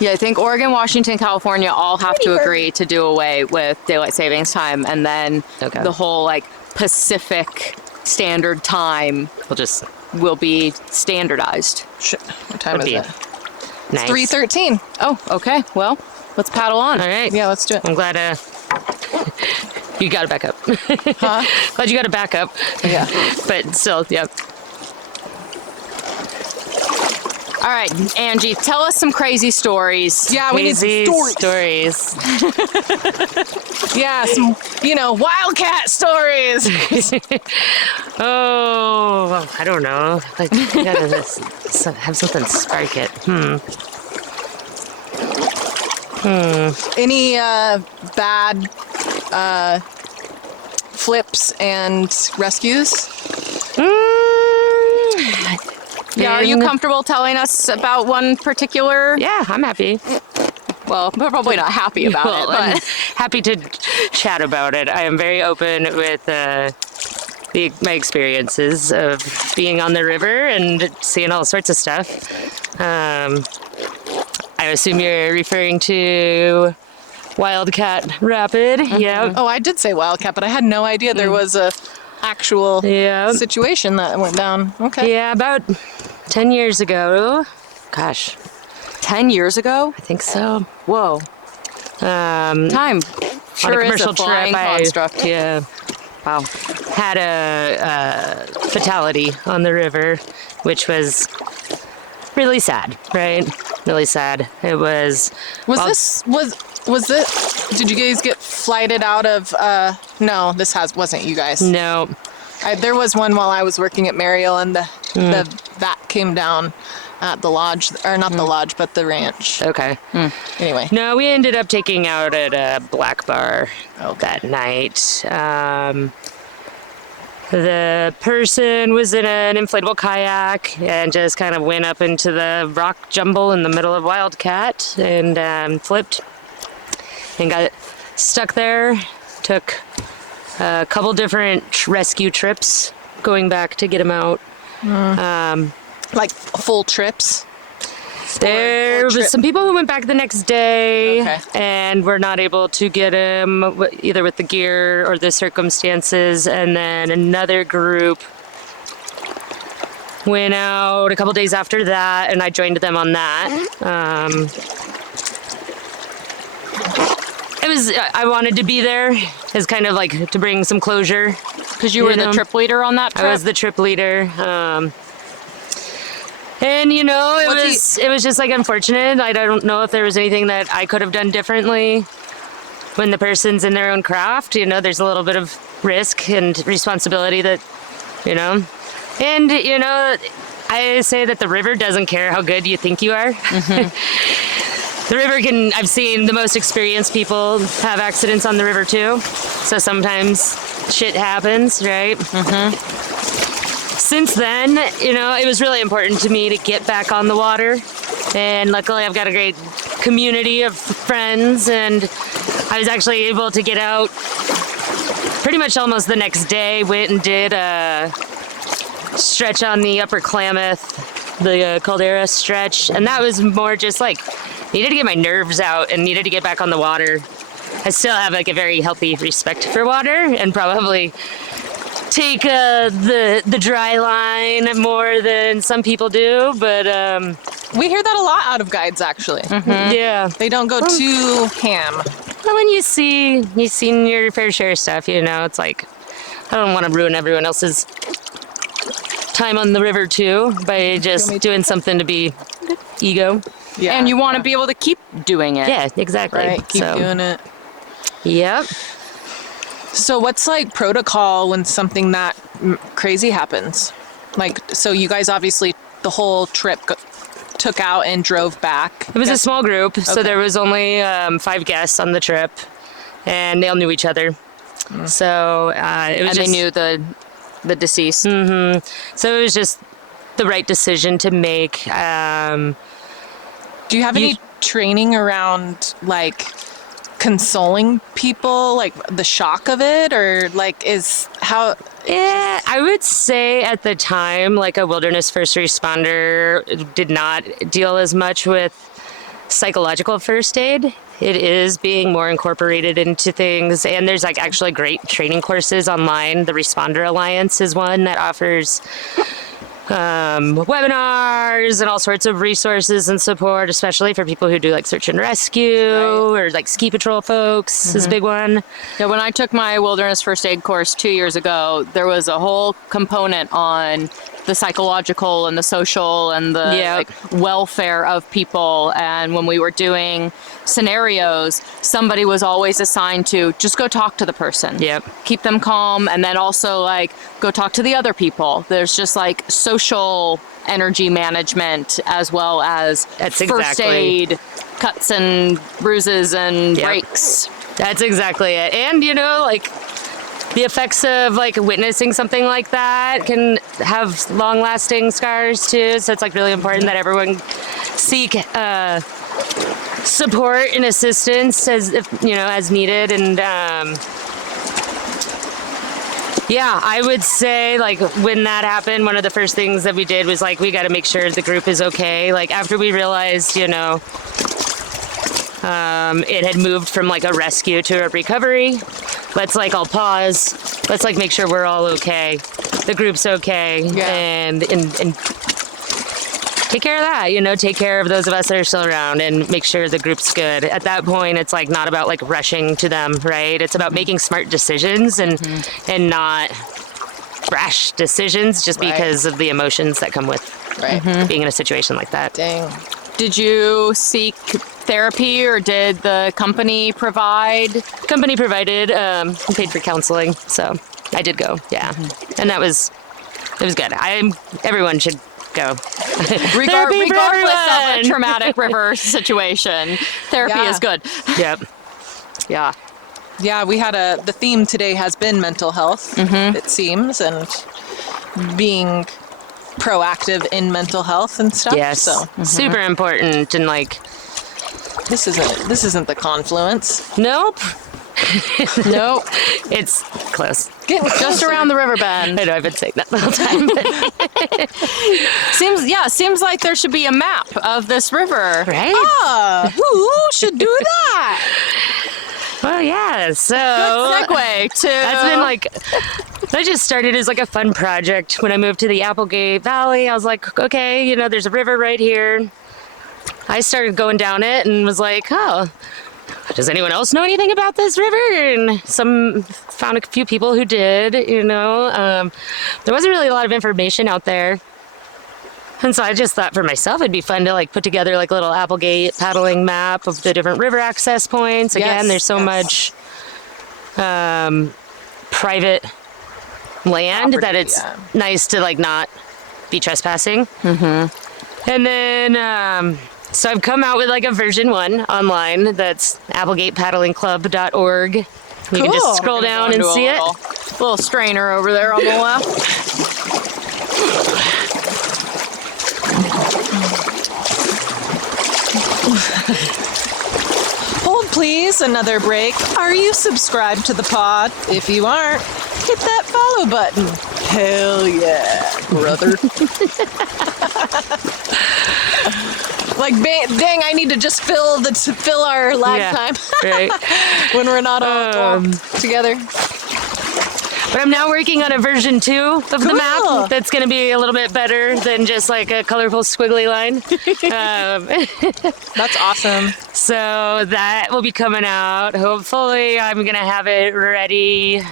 Yeah, I think Oregon, Washington, California all have to agree to do away with daylight savings time, and then the whole like Pacific Standard Time will be standardized. Shit, what time is it? Nice. 3:13. Oh, okay. Well, let's paddle on. All right. Yeah, let's do it. I'm glad you got to back up. Huh? Glad you got to back up. Yeah. But still, yep. All right, Angie, tell us some crazy stories. Yeah, we need Crazy some stories. Yeah, some, wildcat stories. Oh, I don't know. Like, you gotta have something spark it. Any bad flips and rescues? Yeah, are you comfortable telling us about one particular? Yeah, I'm happy. Well, we're probably not happy about it, I'm but happy to chat about it. I am very open with my experiences of being on the river and seeing all sorts of stuff. I assume you're referring to Wildcat Rapid. Yeah. Oh, I did say wildcat, but I had no idea there was a actual situation that went down. Okay. Yeah, about 10 years ago. Gosh, 10 years ago? I think so. Whoa. Time sure on a is commercial a flying trip, construct. Wow. Had a fatality on the river, which was really sad, right? Really sad. It was. Was it? Did you guys get flighted out of? No, wasn't you guys. No. There was one while I was working at Mariel, and the vat came down at the lodge, or not the lodge, but the ranch. Okay. Anyway. No, we ended up taking out at a black bar that night. The person was in an inflatable kayak and just kind of went up into the rock jumble in the middle of Wildcat and flipped and got stuck there. Took a couple different rescue trips going back to get him out. Like full trips? There was some people who went back the next day and were not able to get him either with the gear or the circumstances. And then another group went out a couple days after that, and I joined them on that. I wanted to be there as kind of like to bring some closure. Because you were the trip leader on that trip? I was the trip leader. And it was just like unfortunate. I don't know if there was anything that I could have done differently. When the person's in their own craft, there's a little bit of risk and responsibility that, And, I say that the river doesn't care how good you think you are. The river I've seen the most experienced people have accidents on the river too. So sometimes shit happens, right? Since then, it was really important to me to get back on the water. And luckily I've got a great community of friends, and I was actually able to get out pretty much almost the next day. Went and did a stretch on the Upper Klamath, the Caldera stretch. And that was more just like, needed to get my nerves out and needed to get back on the water. I still have like a very healthy respect for water and probably take the dry line more than some people do, but we hear that a lot out of guides, actually. Yeah, they don't go too ham. Well, when you've seen your fair share of stuff, it's like I don't want to ruin everyone else's time on the river too by just doing something to be ego. Yeah. And you want to be able to keep doing it. Yeah, exactly. Right. Keep doing it. Yep. So what's like protocol when something that crazy happens? Like, so you guys obviously the whole trip took out and drove back. It was a small group, so Okay. there was only 5 guests on the trip, and they all knew each other. So it was And just, they knew the deceased. so it was just the right decision to make. Do you have any training around like consoling people, like the shock of it, or like is how? Yeah, I would say at the time, like a wilderness first responder did not deal as much with psychological first aid. It is being more incorporated into things, and there's like actually great training courses online. The Responder Alliance is one that offers webinars and all sorts of resources and support, especially for people who do like search and rescue or like ski patrol folks is a big one. Yeah, when I took my wilderness first aid course 2 years ago, there was a whole component on the psychological and the social and the like, welfare of people. And when we were doing scenarios, somebody was always assigned to just go talk to the person. Yep. Keep them calm, and then also like go talk to the other people. There's just like social energy management as well as That's first exactly. aid, cuts and bruises and breaks. That's exactly it. And you know, like the effects of like witnessing something like that can have long-lasting scars too. So it's like really important that everyone seek support and assistance as if as needed. And yeah, I would say like when that happened, one of the first things that we did was like we got to make sure the group is okay. Like after we realized, it had moved from like a rescue to a recovery. Let's like all pause. Let's like make sure we're all okay. The group's okay, and take care of that. Take care of those of us that are still around, and make sure the group's good. At that point, it's like not about like rushing to them, right? It's about making smart decisions and not rash decisions just because of the emotions that come with being in a situation like that. Dang. Did you seek therapy, or did the company provide? Company provided, paid for counseling, so I did go, and it was good. Everyone should go. Regardless of a everyone. traumatic river situation, therapy is good. Yep. Yeah. Yeah, we had the theme today has been mental health, it seems, and being proactive in mental health and stuff. Yes. So Super important, and like this isn't the confluence. nope. Nope. It's close. Getting Just around the river bend. I know I've been saying that the whole time. Seems like there should be a map of this river. Right? Who should do that? Well, yeah. So Segue to that's been like, that just started as like a fun project when I moved to the Applegate Valley. I was like, okay, there's a river right here. I started going down it and was like, oh, does anyone else know anything about this river? And found a few people who did, there wasn't really a lot of information out there. And so I just thought for myself, it'd be fun to like put together like a little Applegate paddling map of the different river access points. Again, there's so much private land that it's nice to like not be trespassing. And then, so I've come out with like a version 1 online. That's applegatepaddlingclub.org. You can just scroll down and see it. Little strainer over there on the left. Hold please, another break. Are you subscribed to the pod? If you aren't, hit that follow button. Hell yeah, brother. Like, dang, I need to just fill our lag time Right. when we're not all together. But I'm now working on a version 2 of the map that's going to be a little bit better than just like a colorful squiggly line. That's awesome. So that will be coming out. Hopefully I'm going to have it ready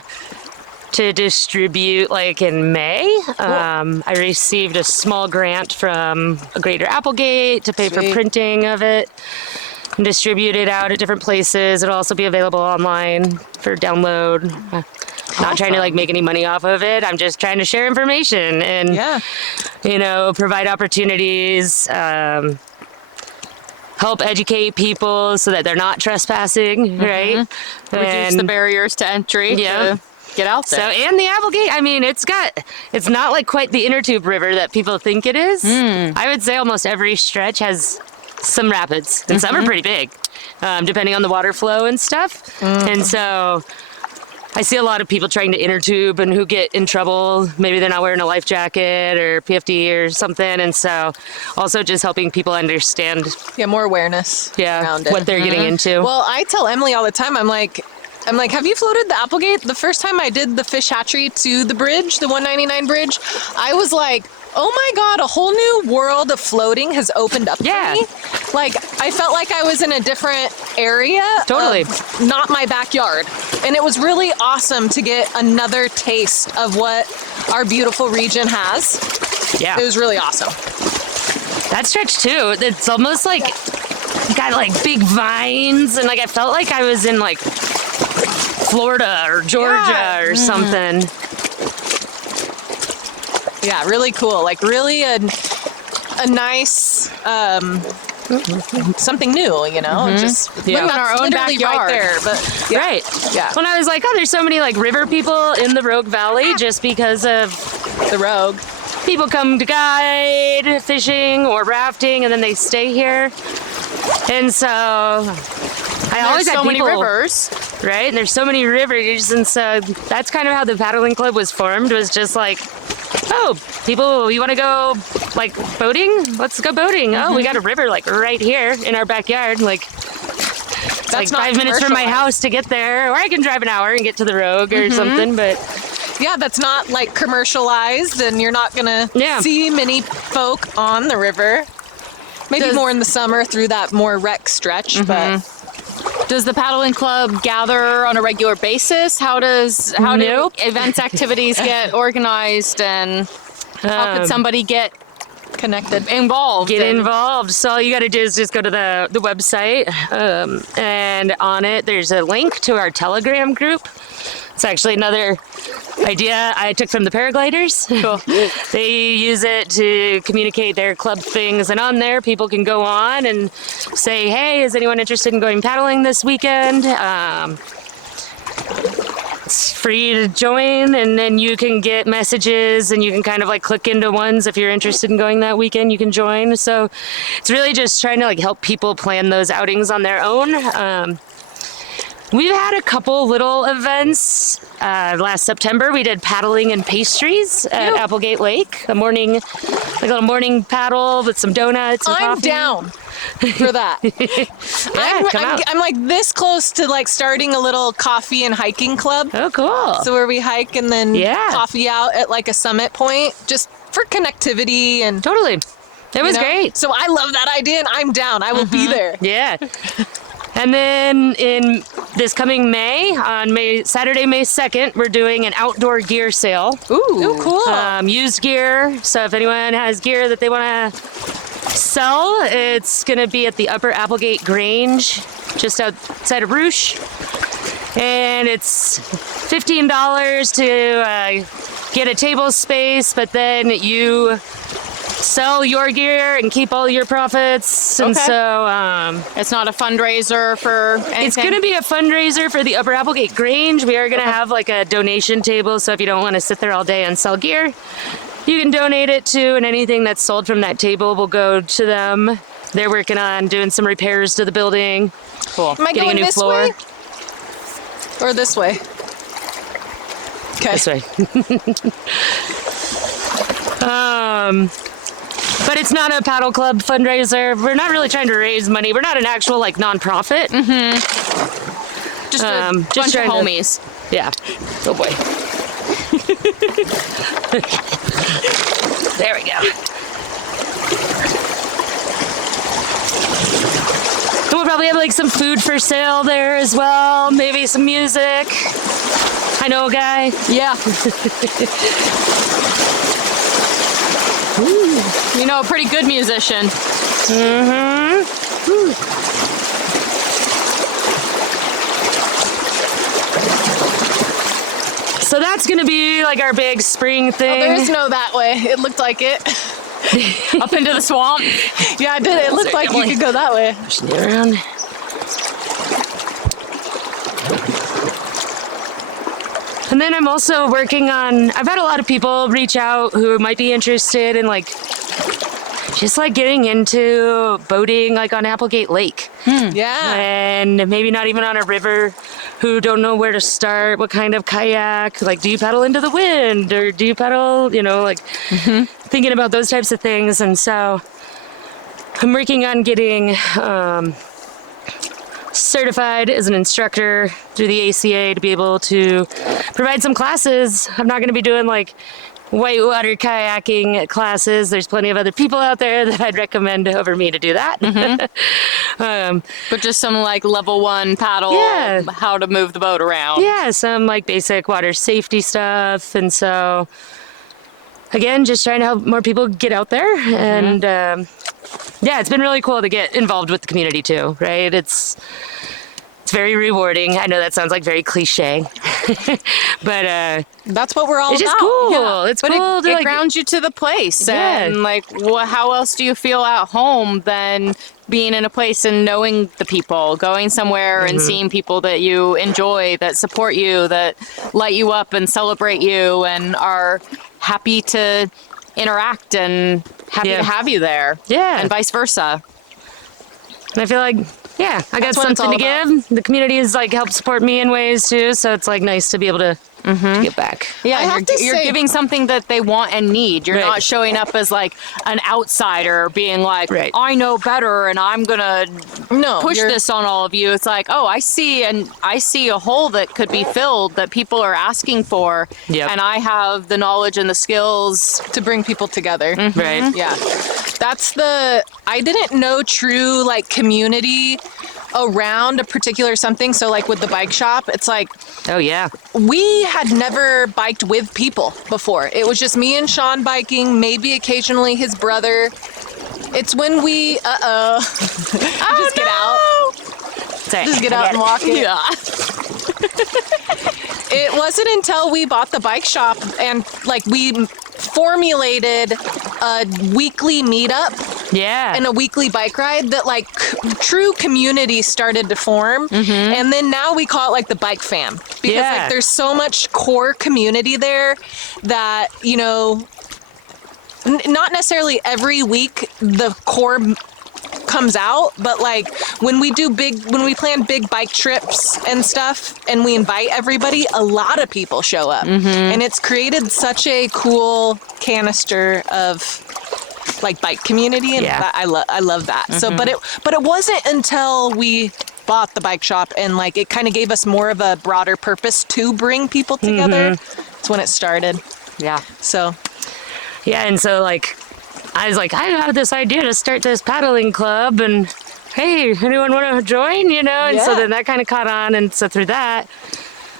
to distribute like in May. I received a small grant from Greater Applegate to pay for printing of it and distribute it out at different places. It'll also be available online for download. Not trying to like make any money off of it. I'm just trying to share information and, you know, provide opportunities, help educate people so that they're not trespassing, right? Reduce the barriers to entry to get out there. So, and the Applegate, I mean, it's not like quite the inner tube river that people think it is. I would say almost every stretch has some rapids, and some are pretty big, depending on the water flow and stuff. And so I see a lot of people trying to inner tube and who get in trouble. Maybe they're not wearing a life jacket or PFD or something. And so also just helping people understand. More awareness around it. What they're getting into. Well, I tell Emily all the time, I'm like, have you floated the Applegate? The first time I did the fish hatchery to the bridge, the 199 bridge, I was like, oh my God, a whole new world of floating has opened up for me. Like, I felt like I was in a different area. Totally. Not my backyard. And it was really awesome to get another taste of what our beautiful region has. Yeah. It was really awesome. That stretch too, it's almost like got like big vines, and like I felt like I was in like Florida or Georgia or something. Yeah, really cool. Like really a nice something new, you know? Just in our own backyard. Right there, but Right. Yeah. When I was like, oh, there's so many like river people in the Rogue Valley just because of the Rogue. People come to guide fishing or rafting and then they stay here. And so I always had so many people, rivers. right? And there's so many rivers, and so that's kind of how the paddling club was formed. Was just like, oh, people, you want to go like boating? Let's go boating. Oh, we got a river like right here in our backyard. Like it's like 5 minutes from my house to get there, or I can drive an hour and get to the Rogue or something. But yeah, that's not like commercialized, and you're not gonna see many folk on the river. Maybe more in the summer through that more rec stretch, but. Does the paddling club gather on a regular basis? How do events, activities get organized, and how could somebody get connected, involved? So all you got to do is just go to the website, and on it there's a link to our Telegram group. It's actually another idea I took from the paragliders. Cool. They use it to communicate their club things, and on there people can go on and say, hey, is anyone interested in going paddling this weekend? It's free to join, and then you can get messages, and you can kind of like click into ones. If you're interested in going that weekend, you can join. So it's really just trying to like help people plan those outings on their own. We've had a couple little events. Last September, we did paddling and pastries at Applegate Lake. A little morning paddle with some donuts and coffee. I'm down for that. I'm like this close to like starting a little coffee and hiking club. Oh, cool. So where we hike and then coffee out at like a summit point, just for connectivity and totally. It was great. So I love that idea, and I'm down. I will be there. Yeah. And then in this coming May, on Saturday, May 2nd, we're doing an outdoor gear sale. Ooh, cool. Used gear. So if anyone has gear that they want to sell, it's going to be at the Upper Applegate Grange, just outside of Roosh. And it's $15 to get a table space, but then you sell your gear and keep all your profits. And so it's not a fundraiser for anything? It's going to be a fundraiser for the Upper Applegate Grange. We are going to have like a donation table, so if you don't want to sit there all day and sell gear, you can donate it to, and anything that's sold from that table will go to them. They're working on doing some repairs to the building. Cool. Am I getting going a new this floor. way? Or this way? Okay. This way. But it's not a paddle club fundraiser. We're not really trying to raise money. We're not an actual like nonprofit. Just a bunch of homies. Yeah. Oh boy. There we go. we'll probably have like some food for sale there as well. Maybe some music. I know a guy. Yeah. You know, a pretty good musician. So that's gonna be like our big spring thing. There is no that way. It looked like it. Up into the swamp. Yeah, it did. It looked like you could go that way. Pushing it around. And then I'm also working on, I've had a lot of people reach out who might be interested in like, just like getting into boating like on Applegate Lake. Yeah. And maybe not even on a river, who don't know where to start, what kind of kayak, like do you paddle into the wind or do you paddle, you know, like thinking about those types of things. And so I'm working on getting certified as an instructor through the ACA to be able to provide some classes. I'm not going to be doing like whitewater kayaking classes. There's plenty of other people out there that I'd recommend over me to do that. But just some like level 1 paddle, Yeah. how to move the boat around. Yeah, some like basic water safety stuff. And so, again, just trying to help more people get out there. And yeah, it's been really cool to get involved with the community too, right? It's very rewarding. I know that sounds like very cliche, but That's what we're all it's about. just cool. Yeah. It's But cool it, to it like, grounds you to the place. Yeah. And like, how else do you feel at home than being in a place and knowing the people, going somewhere and seeing people that you enjoy, that support you, that light you up and celebrate you and are happy to interact and happy Yeah. to have you there. Yeah. And vice versa. and I feel like, yeah, I got That's what it's something to all give. The community has like helped support me in ways too, so it's like nice to be able to give back. Yeah, I have you're, to you're say- giving something that they want and need. You're Right. not showing up as like an outsider being like, Right. I know better and I'm going to No, push you're- this on all of you. It's like, oh, I see a hole that could be filled that people are asking for. Yep. And I have the knowledge and the skills. to bring people together. Right. Yeah. I didn't know true like community around a particular something. So like with the bike shop, it's like Oh yeah. we had never biked with people before. It was just me and Sean biking, maybe occasionally his brother. It's when we just get out. Sorry. Just get out and walk it. Yeah. It wasn't until we bought the bike shop and like we formulated a weekly meetup Yeah. and a weekly bike ride that like true community started to form. And then now we call it like the bike fam because Yeah. like there's so much core community there that, you know, not necessarily every week the core comes out, but like when we plan big bike trips and stuff and we invite everybody, a lot of people show up. And it's created such a cool canister of like bike community, and Yeah. I love that. So but it wasn't until we bought the bike shop and like it kind of gave us more of a broader purpose to bring people together. It's when it started. Yeah. So Yeah, and so like I was like, I have this idea to start this paddling club, and hey, anyone want to join? You know, and so Yeah. then that kind of caught on, and so through that,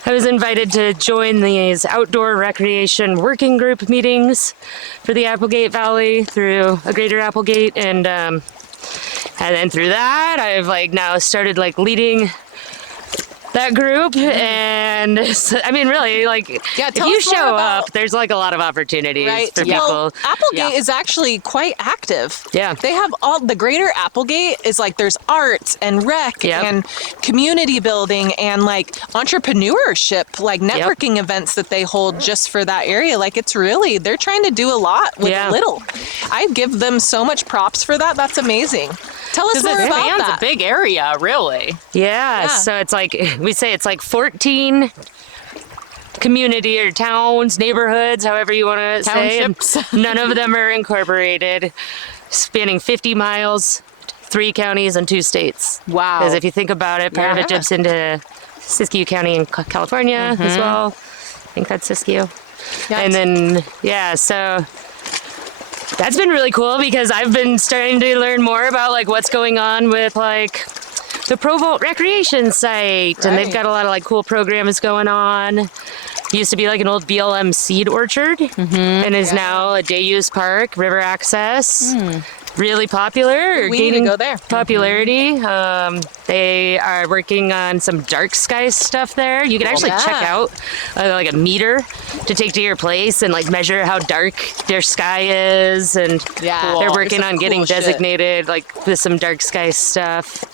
I was invited to join these outdoor recreation working group meetings for the Applegate Valley through a Greater Applegate, and then through that, I've like now started like leading that group, and so, I mean, really, like, Yeah, if tell you us more show about- up, there's like a lot of opportunities right. for people. Well, Applegate Yeah. is actually quite active. Yeah. They have all the Greater Applegate is like there's art and rec Yep. and community building and like entrepreneurship, like networking events that they hold just for that area. Like it's really they're trying to do a lot with Yeah. little. I give them so much props for that. That's amazing. Tell us Because more it about spans that. a big area, really. Yeah, Yeah. so it's like, we say it's like 14 community or towns, neighborhoods, however you want to say. and Townships. None of them are incorporated, spanning 50 miles, 3 counties and 2 states. Wow. Because if you think about it, part of Yeah. it dips into Siskiyou County in California as well. I think that's Siskiyou. Yeah, And then, yeah, so that's been really cool because I've been starting to learn more about like what's going on with like the Provolt Recreation Site, and they've Right. got a lot of like cool programs going on. Used to be like an old BLM seed orchard, and is now a day-use park, river access. Really popular. We need to gaining go there. Popularity. They are working on some dark sky stuff there. You can actually check out like a meter to take to your place and like measure how dark their sky is. And Yeah. they're Cool. working There's on some getting cool shit. designated like with some dark sky stuff.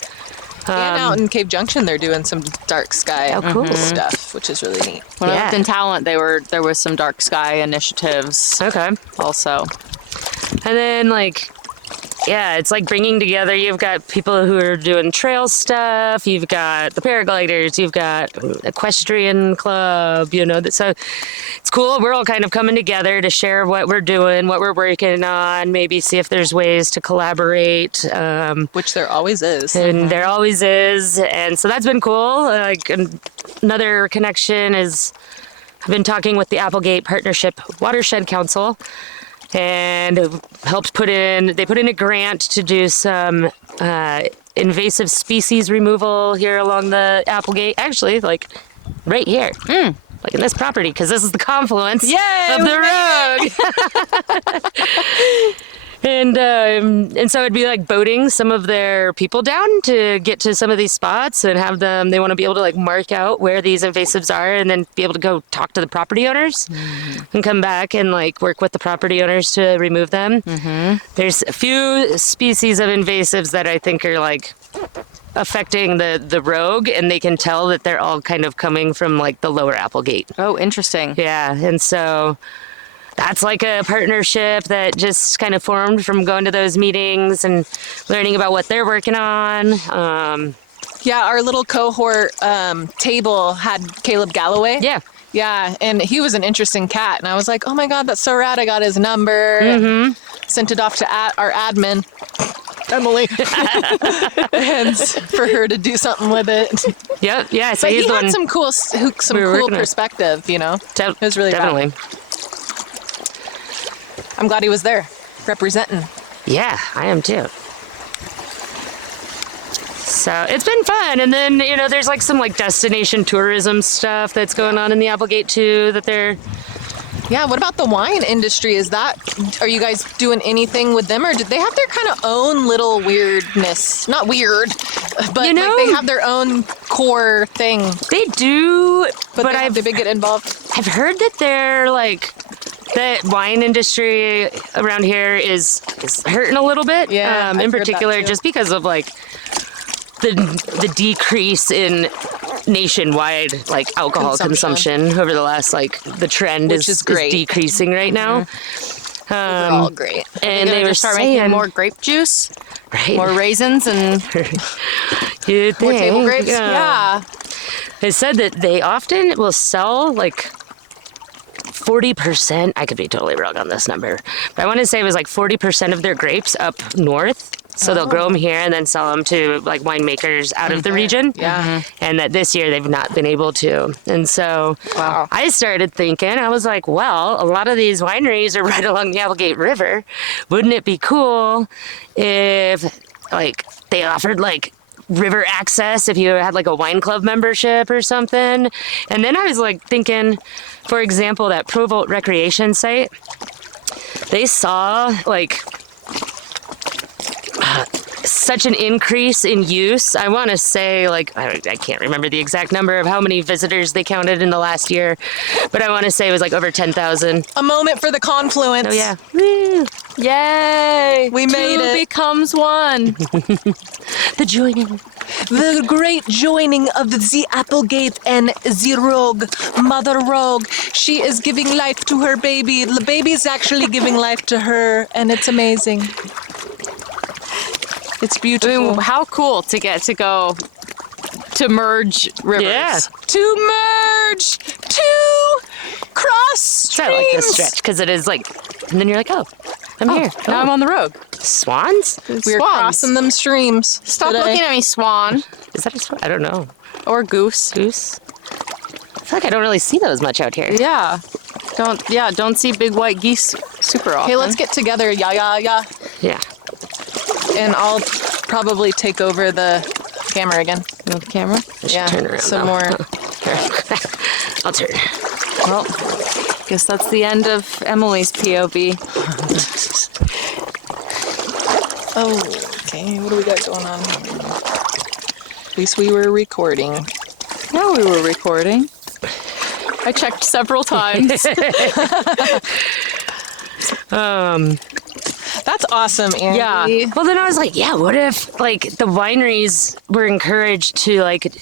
And out in Cave Junction, they're doing some dark sky cool. stuff, which is really neat. When I Yeah. lived in Talent, there was some dark sky initiatives Okay. also. And then like, yeah, it's like bringing together, you've got people who are doing trail stuff, you've got the paragliders, you've got equestrian club, so it's cool. We're all kind of coming together to share what we're doing, what we're working on, maybe see if there's ways to collaborate. Which there always is. And there always is. And so that's been cool. Like another connection is I've been talking with the Applegate Partnership Watershed Council, and helped put in a grant to do some invasive species removal here along the Applegate, actually like right here, like in this property, because this is the confluence of the road. And so it'd be like boating some of their people down to get to some of these spots and have them, they want to be able to like mark out where these invasives are and then be able to go talk to the property owners and come back and like work with the property owners to remove them. There's a few species of invasives that I think are like affecting the rogue, and they can tell that they're all kind of coming from like the lower Applegate. Oh, interesting. Yeah, and so that's like a partnership that just kind of formed from going to those meetings and learning about what they're working on. Yeah, our little cohort table had Caleb Galloway. Yeah. Yeah, and he was an interesting cat. And I was like, oh my God, that's so rad. I got his number. And sent it off to our admin, Emily, and for her to do something with it. Yep. Yeah. So But he's he the had one. some cool we were working on. perspective, you know? It was really rad. definitely. I'm glad he was there, representing. Yeah, I am too. So it's been fun. And then, there's like some like destination tourism stuff that's going on in the Applegate too that they're. Yeah, what about the wine industry? Are you guys doing anything with them, or did they have their kind of own little weirdness? Not weird, but like they have their own core thing. They do, but they get involved. I've heard that they're like, the wine industry around here is hurting a little bit. Yeah, I've in heard particular, that too. just because of like the decrease in nationwide like alcohol consumption over the last the trend is great. decreasing right now. They're all great. And they were start saying making more grape juice, right, more raisins, and you'd More table think, grapes. yeah. They said that they often will sell like 40%. I could be totally wrong on this number, but I want to say it was like 40% of their grapes up north. So they'll grow them here and then sell them to like winemakers out of the region. Yeah. And that this year they've not been able to. And so I started thinking, I was like, well, a lot of these wineries are right along the Applegate River. Wouldn't it be cool if like they offered like river access if you had like a wine club membership or something? And then I was like thinking, for example, that Provolt Recreation Site, they saw like such an increase in use. I want to say like, I can't remember the exact number of how many visitors they counted in the last year, but I want to say it was like over 10,000. A moment for the confluence. Oh yeah. Woo. Yay! We made Two it. becomes one. The joining. The great joining of the Applegate and the Rogue, Mother Rogue. She is giving life to her baby. The baby is actually giving life to her, and it's amazing. It's I beautiful. mean, how cool to get to go to merge rivers. Yeah. To merge, to cross It's not like streams. this stretch because it is like, and then you're like, oh, I'm here. Now I'm on the road. Swans? We're Swans. crossing them streams. Stop today. looking at me, swan Is that a swan? I don't know. or goose. Goose? I feel like I don't really see those much out here. Yeah. Don't see big white geese super often. Okay, let's get together. Yeah. Yeah. And I'll probably take over the camera again. The camera. I should turn around. some though. more. I'll turn. Well, guess that's the end of Emily's POV. Oh, okay. What do we got going on here? At least we were recording. No, we were recording. I checked several times. That's awesome, Angie. Yeah. Well, then I was like, yeah, what if like the wineries were encouraged to like,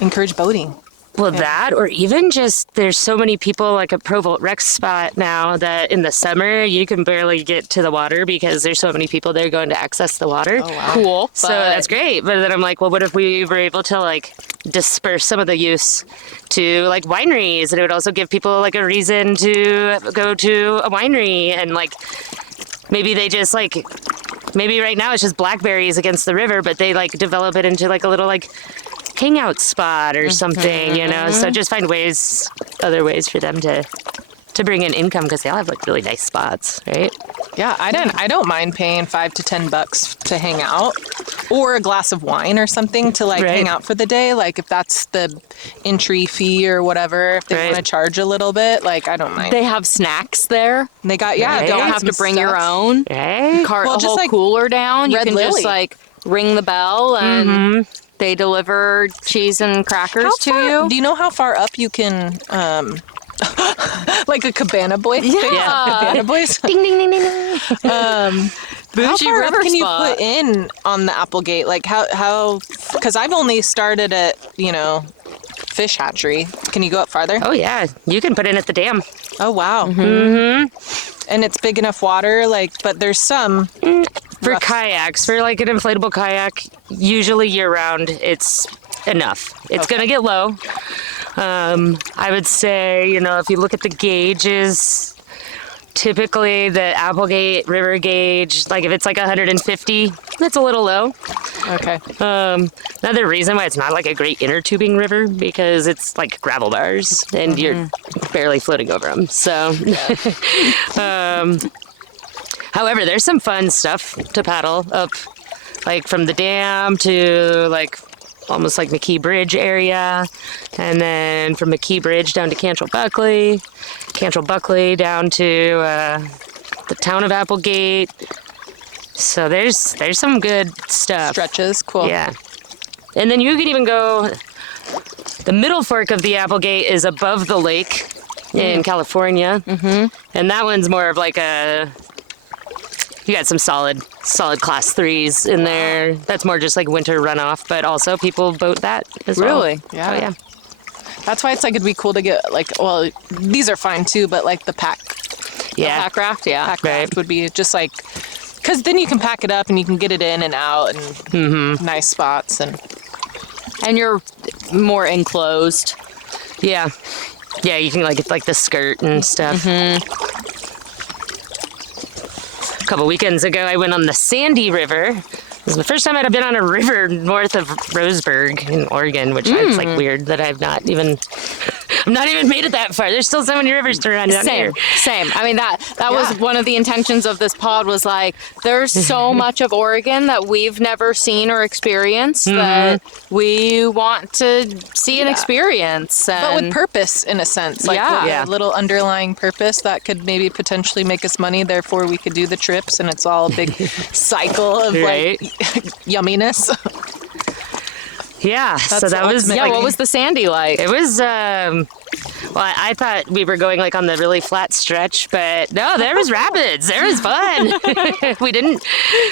Encourage boating. well, that, or even just there's so many people like at Provolt Rec spot now that in the summer you can barely get to the water because there's so many people there going to access the water. Oh, wow. Cool. So that's great. But then I'm like, well, what if we were able to like disperse some of the use to like wineries, and it would also give people like a reason to go to a winery, and like maybe they just like, maybe right now it's just blackberries against the river, but they like develop it into like a little like hangout spot or something, you know? So just find ways, other ways for them to bring in income, because they all have like really nice spots, right? Yeah, I don't mind paying $5 to $10 to hang out, or a glass of wine or something to like Right. hang out for the day. Like if that's the entry fee or whatever, if they Right. want to charge a little bit, like I don't mind. They have snacks there. They got Right. You they don't got have to some bring your stuff. own. Right? Cart Well, a just whole like cooler down. You Red can Lily. just like ring the bell and they deliver cheese and crackers How to far- you. Do you know how far up you can like a cabana boy? Yeah. Cabana boys. Ding, ding, ding, ding, ding. How Bougie far up river can you spot. put in on the Applegate? Like how? Because I've only started at fish hatchery. Can you go up farther? Oh, yeah. You can put in at the dam. Oh wow. Mm-hmm. And it's big enough water, like, but there's some For rough- kayaks, for like an inflatable kayak, usually year round, it's enough. It's Okay. going to get low. I would say, if you look at the gauges, typically the Applegate River gauge, like if it's like 150, that's a little low. Okay. Another reason why it's not like a great inner tubing river, because it's like gravel bars and you're barely floating over them. So, however, there's some fun stuff to paddle up, like from the dam to like almost like McKee Bridge area, and then from McKee Bridge down to Cantrell Buckley down to the town of Applegate. So there's some good stuff. Stretches, cool. Yeah. And then you can even go, the middle fork of the Applegate is above the lake in California. Mm-hmm. And that one's more of like you got some solid class 3s in there. That's more just like winter runoff, but also people boat that as well. Really? Yeah. Oh, yeah. That's why it's like it'd be cool to get like, well, these are fine too, but like the pack Yeah. Pack raft, yeah. raft Right. would be just like, because then you can pack it up and you can get it in and out and nice spots and. And you're more enclosed. Yeah. Yeah, you can like get like the skirt and stuff. A couple weekends ago, I went on the Sandy River. This is the first time I'd been on a river north of Roseburg in Oregon, which it's like weird that I've not even made it that far. There's still so many rivers to run down here. Same. I mean, that was one of the intentions of this pod, was like, there's so much of Oregon that we've never seen or experienced that we want to see and experience. But And with purpose, in a sense. Like Yeah. with Yeah. a little underlying purpose that could maybe potentially make us money, therefore we could do the trips, and it's all a big cycle of Right. like yumminess. Yeah, so That's that was ultimate- yeah, what was the Sandy like? It was, well, I thought we were going like on the really flat stretch, but no, there was rapids. There was fun. We didn't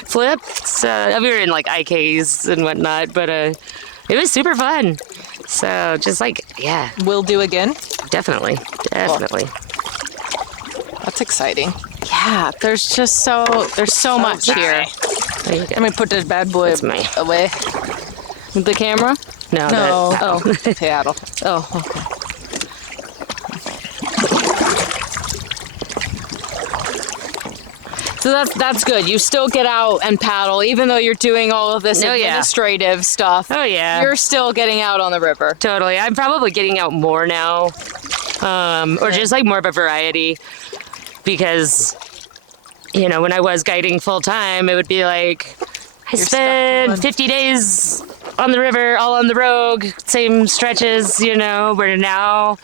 flip. So we were in like IKs and whatnot, but it was super fun. So just like, yeah, Will do again. definitely. That's exciting. Yeah, there's so much here. There you go. Let me put this bad boy That's me. away. The camera? No, No. that- Paddle. Oh, okay. So that's good. You still get out and paddle, even though you're doing all of this Oh, yeah. administrative stuff. Oh, yeah. You're still getting out on the river. Totally. I'm probably getting out more now, or just like more of a variety, because, when I was guiding full time, it would be like, I You're stuck spent on- 50 days on the river, all on the Rogue, same stretches, we're now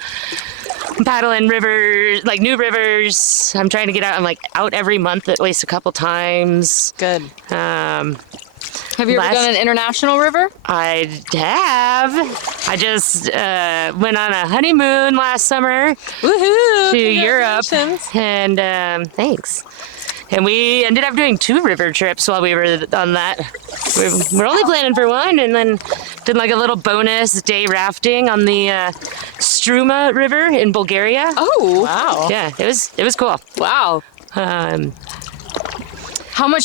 paddling rivers, like new rivers. I'm trying to get out. I'm like out every month at least a couple times. Good. Have you ever done an international river? I have. I just went on a honeymoon last summer Woohoo! to Europe. Congratulations. And thanks. And we ended up doing 2 river trips while we were on that. We're only planning for one, and then did like a little bonus day rafting on the Struma River in Bulgaria. Oh, Wow. Yeah, it was cool. wow. Um, How much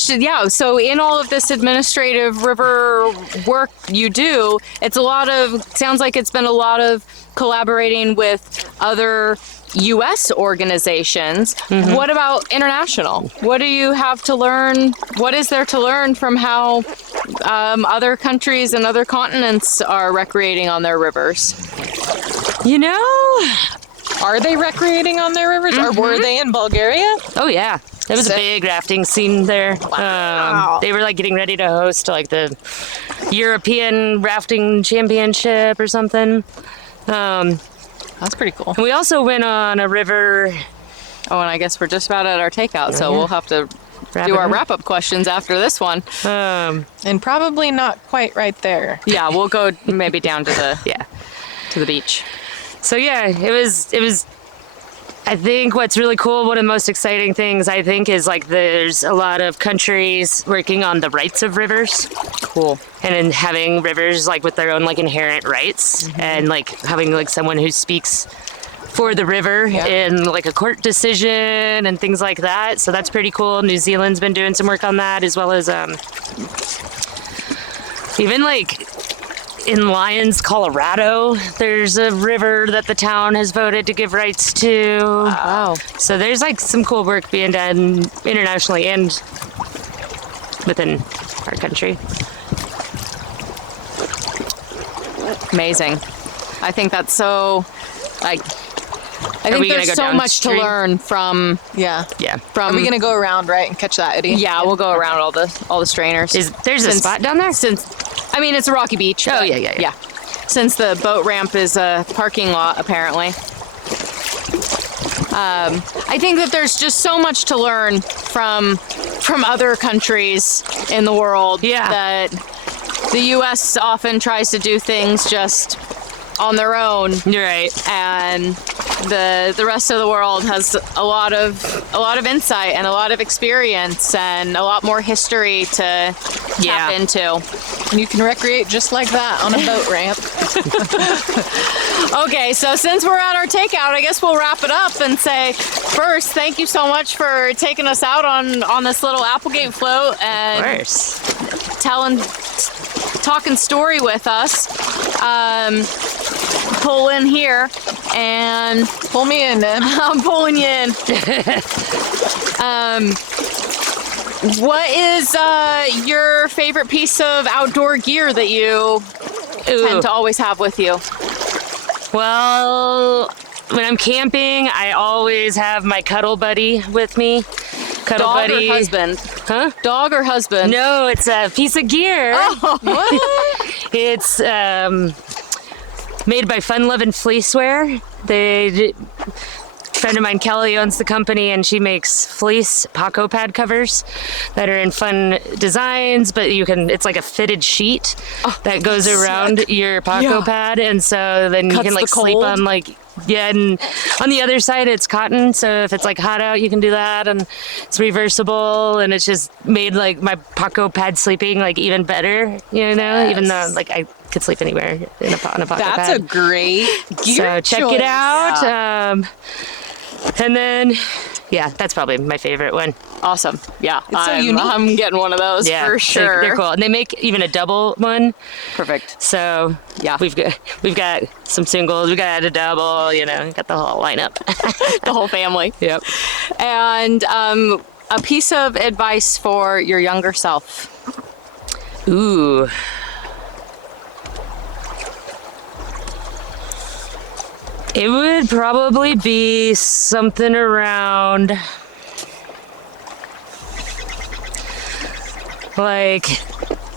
so in all of this administrative river work you do, sounds like it's been a lot of collaborating with other U.S. organizations. Mm-hmm. What about international? What do you have to learn? What is there to learn from how other countries and other continents are recreating on their rivers? Are they recreating on their rivers, or were they in Bulgaria? Oh yeah, there was a big rafting scene there. Wow. They were like getting ready to host like the European Rafting Championship or something. That's pretty cool. We also went on a river. Oh, and I guess we're just about at our takeout, so we'll have to do our wrap-up questions after this one. And probably not quite right there. Yeah, we'll go maybe down to the Yeah. to the beach. So yeah, it was. I think what's really cool, one of the most exciting things I think is like there's a lot of countries working on the rights of rivers. Cool. And then having rivers like with their own like inherent rights, and like having like someone who speaks for the river in like a court decision and things like that. So that's pretty cool. New Zealand's been doing some work on that, as well as even like in Lyons, Colorado, there's a river that the town has voted to give rights to. Wow. So there's like some cool work being done internationally and within our country. Amazing. I think that's so, like, I think we gonna there's go so much to downstream? learn from, Yeah. Yeah. Are we gonna go around, right, and catch that, Eddie? yeah, we'll go around all the strainers. There's a spot down there? It's a rocky beach. Oh, but- yeah. Since the boat ramp is a parking lot, apparently. I think that there's just so much to learn from other countries in the world. Yeah. That the U.S. often tries to do things just on their own. You're right. And the rest of the world has a lot of insight and a lot of experience and a lot more history to tap into. And you can recreate just like that on a boat ramp. Okay, so since we're at our takeout, I guess we'll wrap it up and say, first, thank you so much for taking us out on this little Applegate float Of and course. talking story with us. Pull in here and Pull me in, then. I'm pulling you in. What is your favorite piece of outdoor gear that you tend to always have with you? Well, when I'm camping, I always have my cuddle buddy with me. Cuddle Dog buddy. or husband? Huh? Dog or husband? No, it's a piece of gear. Oh, what? It's made by Fun Lovin' Fleecewear. A friend of mine, Kelly, owns the company, and she makes fleece Paco pad covers that are in fun designs, but it's like a fitted sheet that goes around your Paco pad, and so then you Cuts can like the sleep cold. on like, and on the other side it's cotton, so if it's like hot out you can do that, and it's reversible, and it's just made like my Paco pad sleeping like even better, even though like I could sleep anywhere on a Paco pad. That's a great gear So check choice. it out. And then, that's probably my favorite one. Awesome. Yeah, It's so unique. I'm getting one of those for sure. They're cool. And they make even a double one. Perfect. So Yeah. we've got some singles, we got a double, got the whole lineup. The whole family. Yep. And a piece of advice for your younger self. Ooh. It would probably be something around like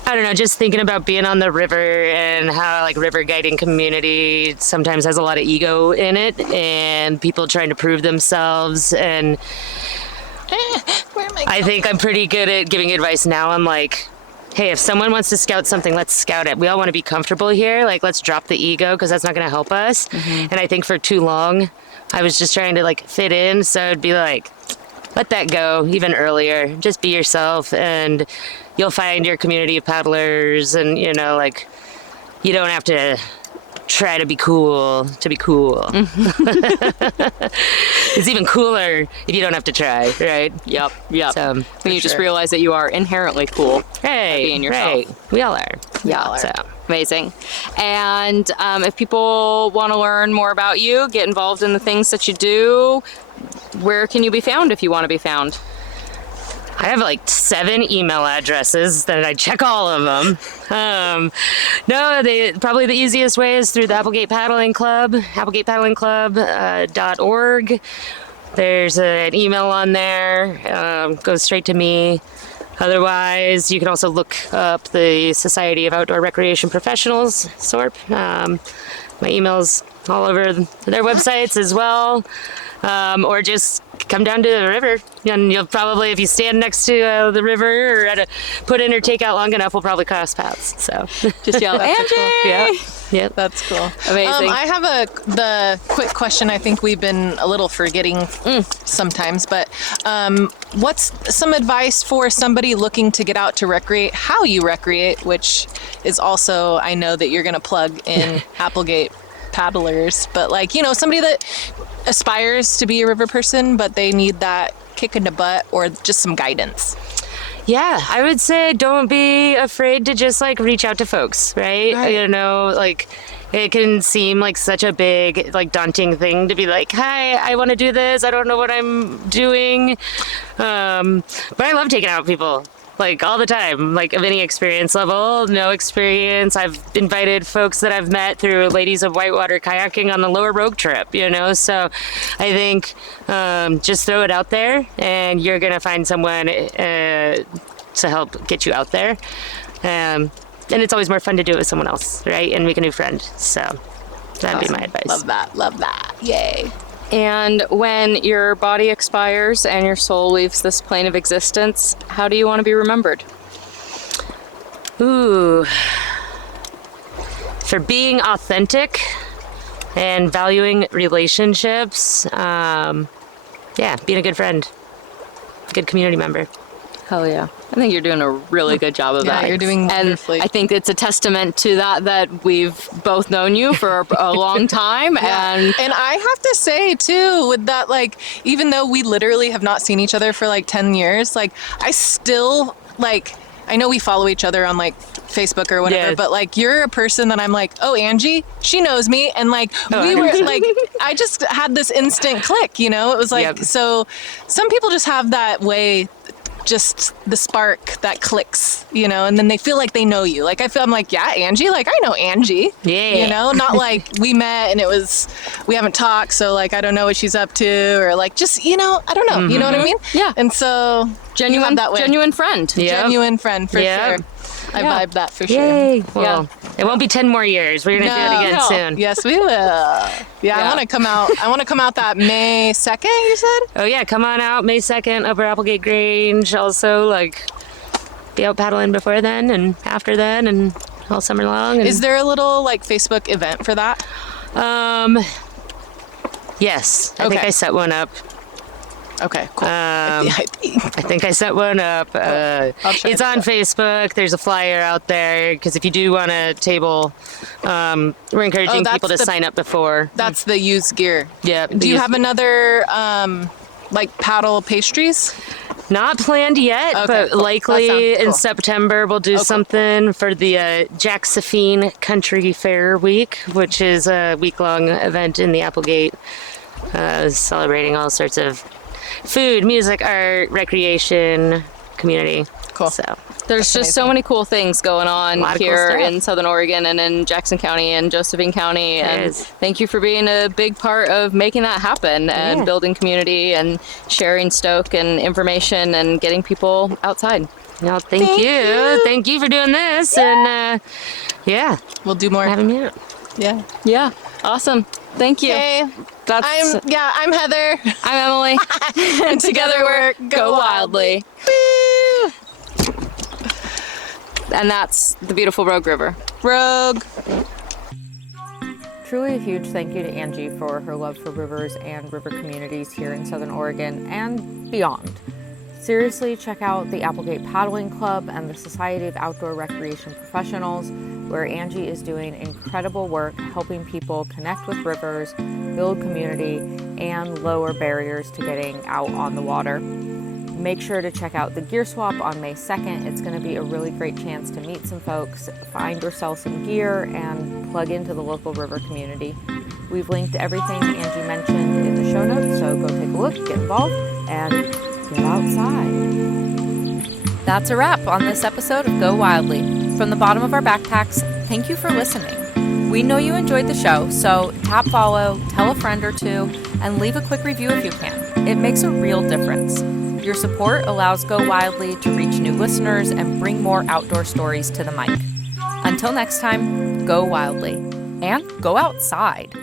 I don't know, just thinking about being on the river and how like river guiding community sometimes has a lot of ego in it and people trying to prove themselves. And I think I'm pretty good at giving advice now. I'm like, hey, if someone wants to scout something, let's scout it. We all want to be comfortable here. Like, let's drop the ego because that's not going to help us. And I think for too long, I was just trying to like fit in. So it'd be like, let that go even earlier. Just be yourself and you'll find your community of paddlers. And, you know, like, you don't have to try to be cool to be cool. It's even cooler if you don't have to try, right? Yep. So, When you just realize that you are inherently cool. Right, being yourself. right. We all are. Yeah. So. Amazing. And if people want to learn more about you, get involved in the things that you do, where can you be found if you want to be found? I have like 7 email addresses that I check all of them. Probably the easiest way is through the Applegate Paddling Club, applegatepaddlingclub.org. There's an email on there, goes straight to me. Otherwise, you can also look up the Society of Outdoor Recreation Professionals, SORP. My email's all over their websites as well. Or just come down to the river, and you'll probably, if you stand next to the river or at a put in or take out long enough, we'll probably cross paths. So Just yell, Angie! Yeah. That's cool. Amazing. I have the quick question I think we've been a little forgetting sometimes, but what's some advice for somebody looking to get out to recreate, how you recreate, which is also, I know that you're going to plug in Applegate Paddlers, but like, you know, somebody that aspires to be a river person, but they need that kick in the butt or just some guidance. Yeah, I would say don't be afraid to just like reach out to folks, right? You know, like it can seem like such a big, like daunting thing to be like, hi, I want to do this. I don't know what I'm doing. But I love taking out people. Like all the time, like of any experience level, no experience. I've invited folks that I've met through Ladies of Whitewater kayaking on the Lower Rogue trip, you know? So I think just throw it out there and you're going to find someone to help get you out there. And it's always more fun to do it with someone else, right? And make a new friend. So that'd be my advice. Love that. Love that. Yay. And when your body expires and your soul leaves this plane of existence, how do you want to be remembered? Ooh. For being authentic and valuing relationships. Being a good friend, good community member. Hell yeah. I think you're doing a really good job of Yeah, that. you're doing and wonderfully. I think it's a testament to that we've both known you for a long time. And I have to say too, with that, like, even though we literally have not seen each other for like 10 years, like I still like, I know we follow each other on like Facebook or whatever, but like you're a person that I'm like, oh, Angie, she knows me. And like, we were like, I just had this instant click, you know, it was like, so some people just have that way, just the spark that clicks, you know, and then they feel like they know you. Like I'm like, yeah, Angie, like I know Angie, you know, not like we met and we haven't talked. So like, I don't know what she's up to or like, just, you know, I don't know, you know what I mean? Yeah. And so genuine friend for sure. I vibe that for sure. Yay. Well, it won't be 10 more years. We're going to do it again soon. Yes, we will. Yeah, I want to come out that May 2nd, you said? Oh yeah, come on out May 2nd over Applegate Grange. Also like be out paddling before then and after then and all summer long. And, is there a little like Facebook event for that? Yes. I think I set one up. Okay, cool. I think I set one up. It's on Facebook. There's a flyer out there because if you do want a table, we're encouraging people to sign up before. That's the used gear. Yeah. Do you have another like paddle pastries? Not planned yet, but likely in September we'll do something for the Josephine Country Fair Week, which is a week-long event in the Applegate, celebrating all sorts of food, music, art, recreation, community. Cool. So there's just so many cool things going on here in Southern Oregon and in Jackson County and Josephine County. And thank you for being a big part of making that happen and building community and sharing stoke and information and getting people outside. No, thank you. Thank you for doing this. And yeah, We'll do more. having me out. Yeah. Yeah, awesome. Thank you. Hey, I'm Heather. I'm Emily. And together we're Go Wildly. Woo! And that's the beautiful Rogue River. Rogue. Truly a huge thank you to Angie for her love for rivers and river communities here in Southern Oregon and beyond. Seriously, check out the Applegate Paddling Club and the Society of Outdoor Recreation Professionals, where Angie is doing incredible work helping people connect with rivers, build community, and lower barriers to getting out on the water. Make sure to check out the Gear Swap on May 2nd. It's going to be a really great chance to meet some folks, find or sell some gear, and plug into the local river community. We've linked everything Angie mentioned in the show notes, so go take a look, get involved, and get outside. That's a wrap on this episode of Go Wildly. From the bottom of our backpacks, thank you for listening. We know you enjoyed the show, so tap follow, tell a friend or two, and leave a quick review if you can. It makes a real difference. Your support allows Go Wildly to reach new listeners and bring more outdoor stories to the mic. Until next time, go wildly and go outside.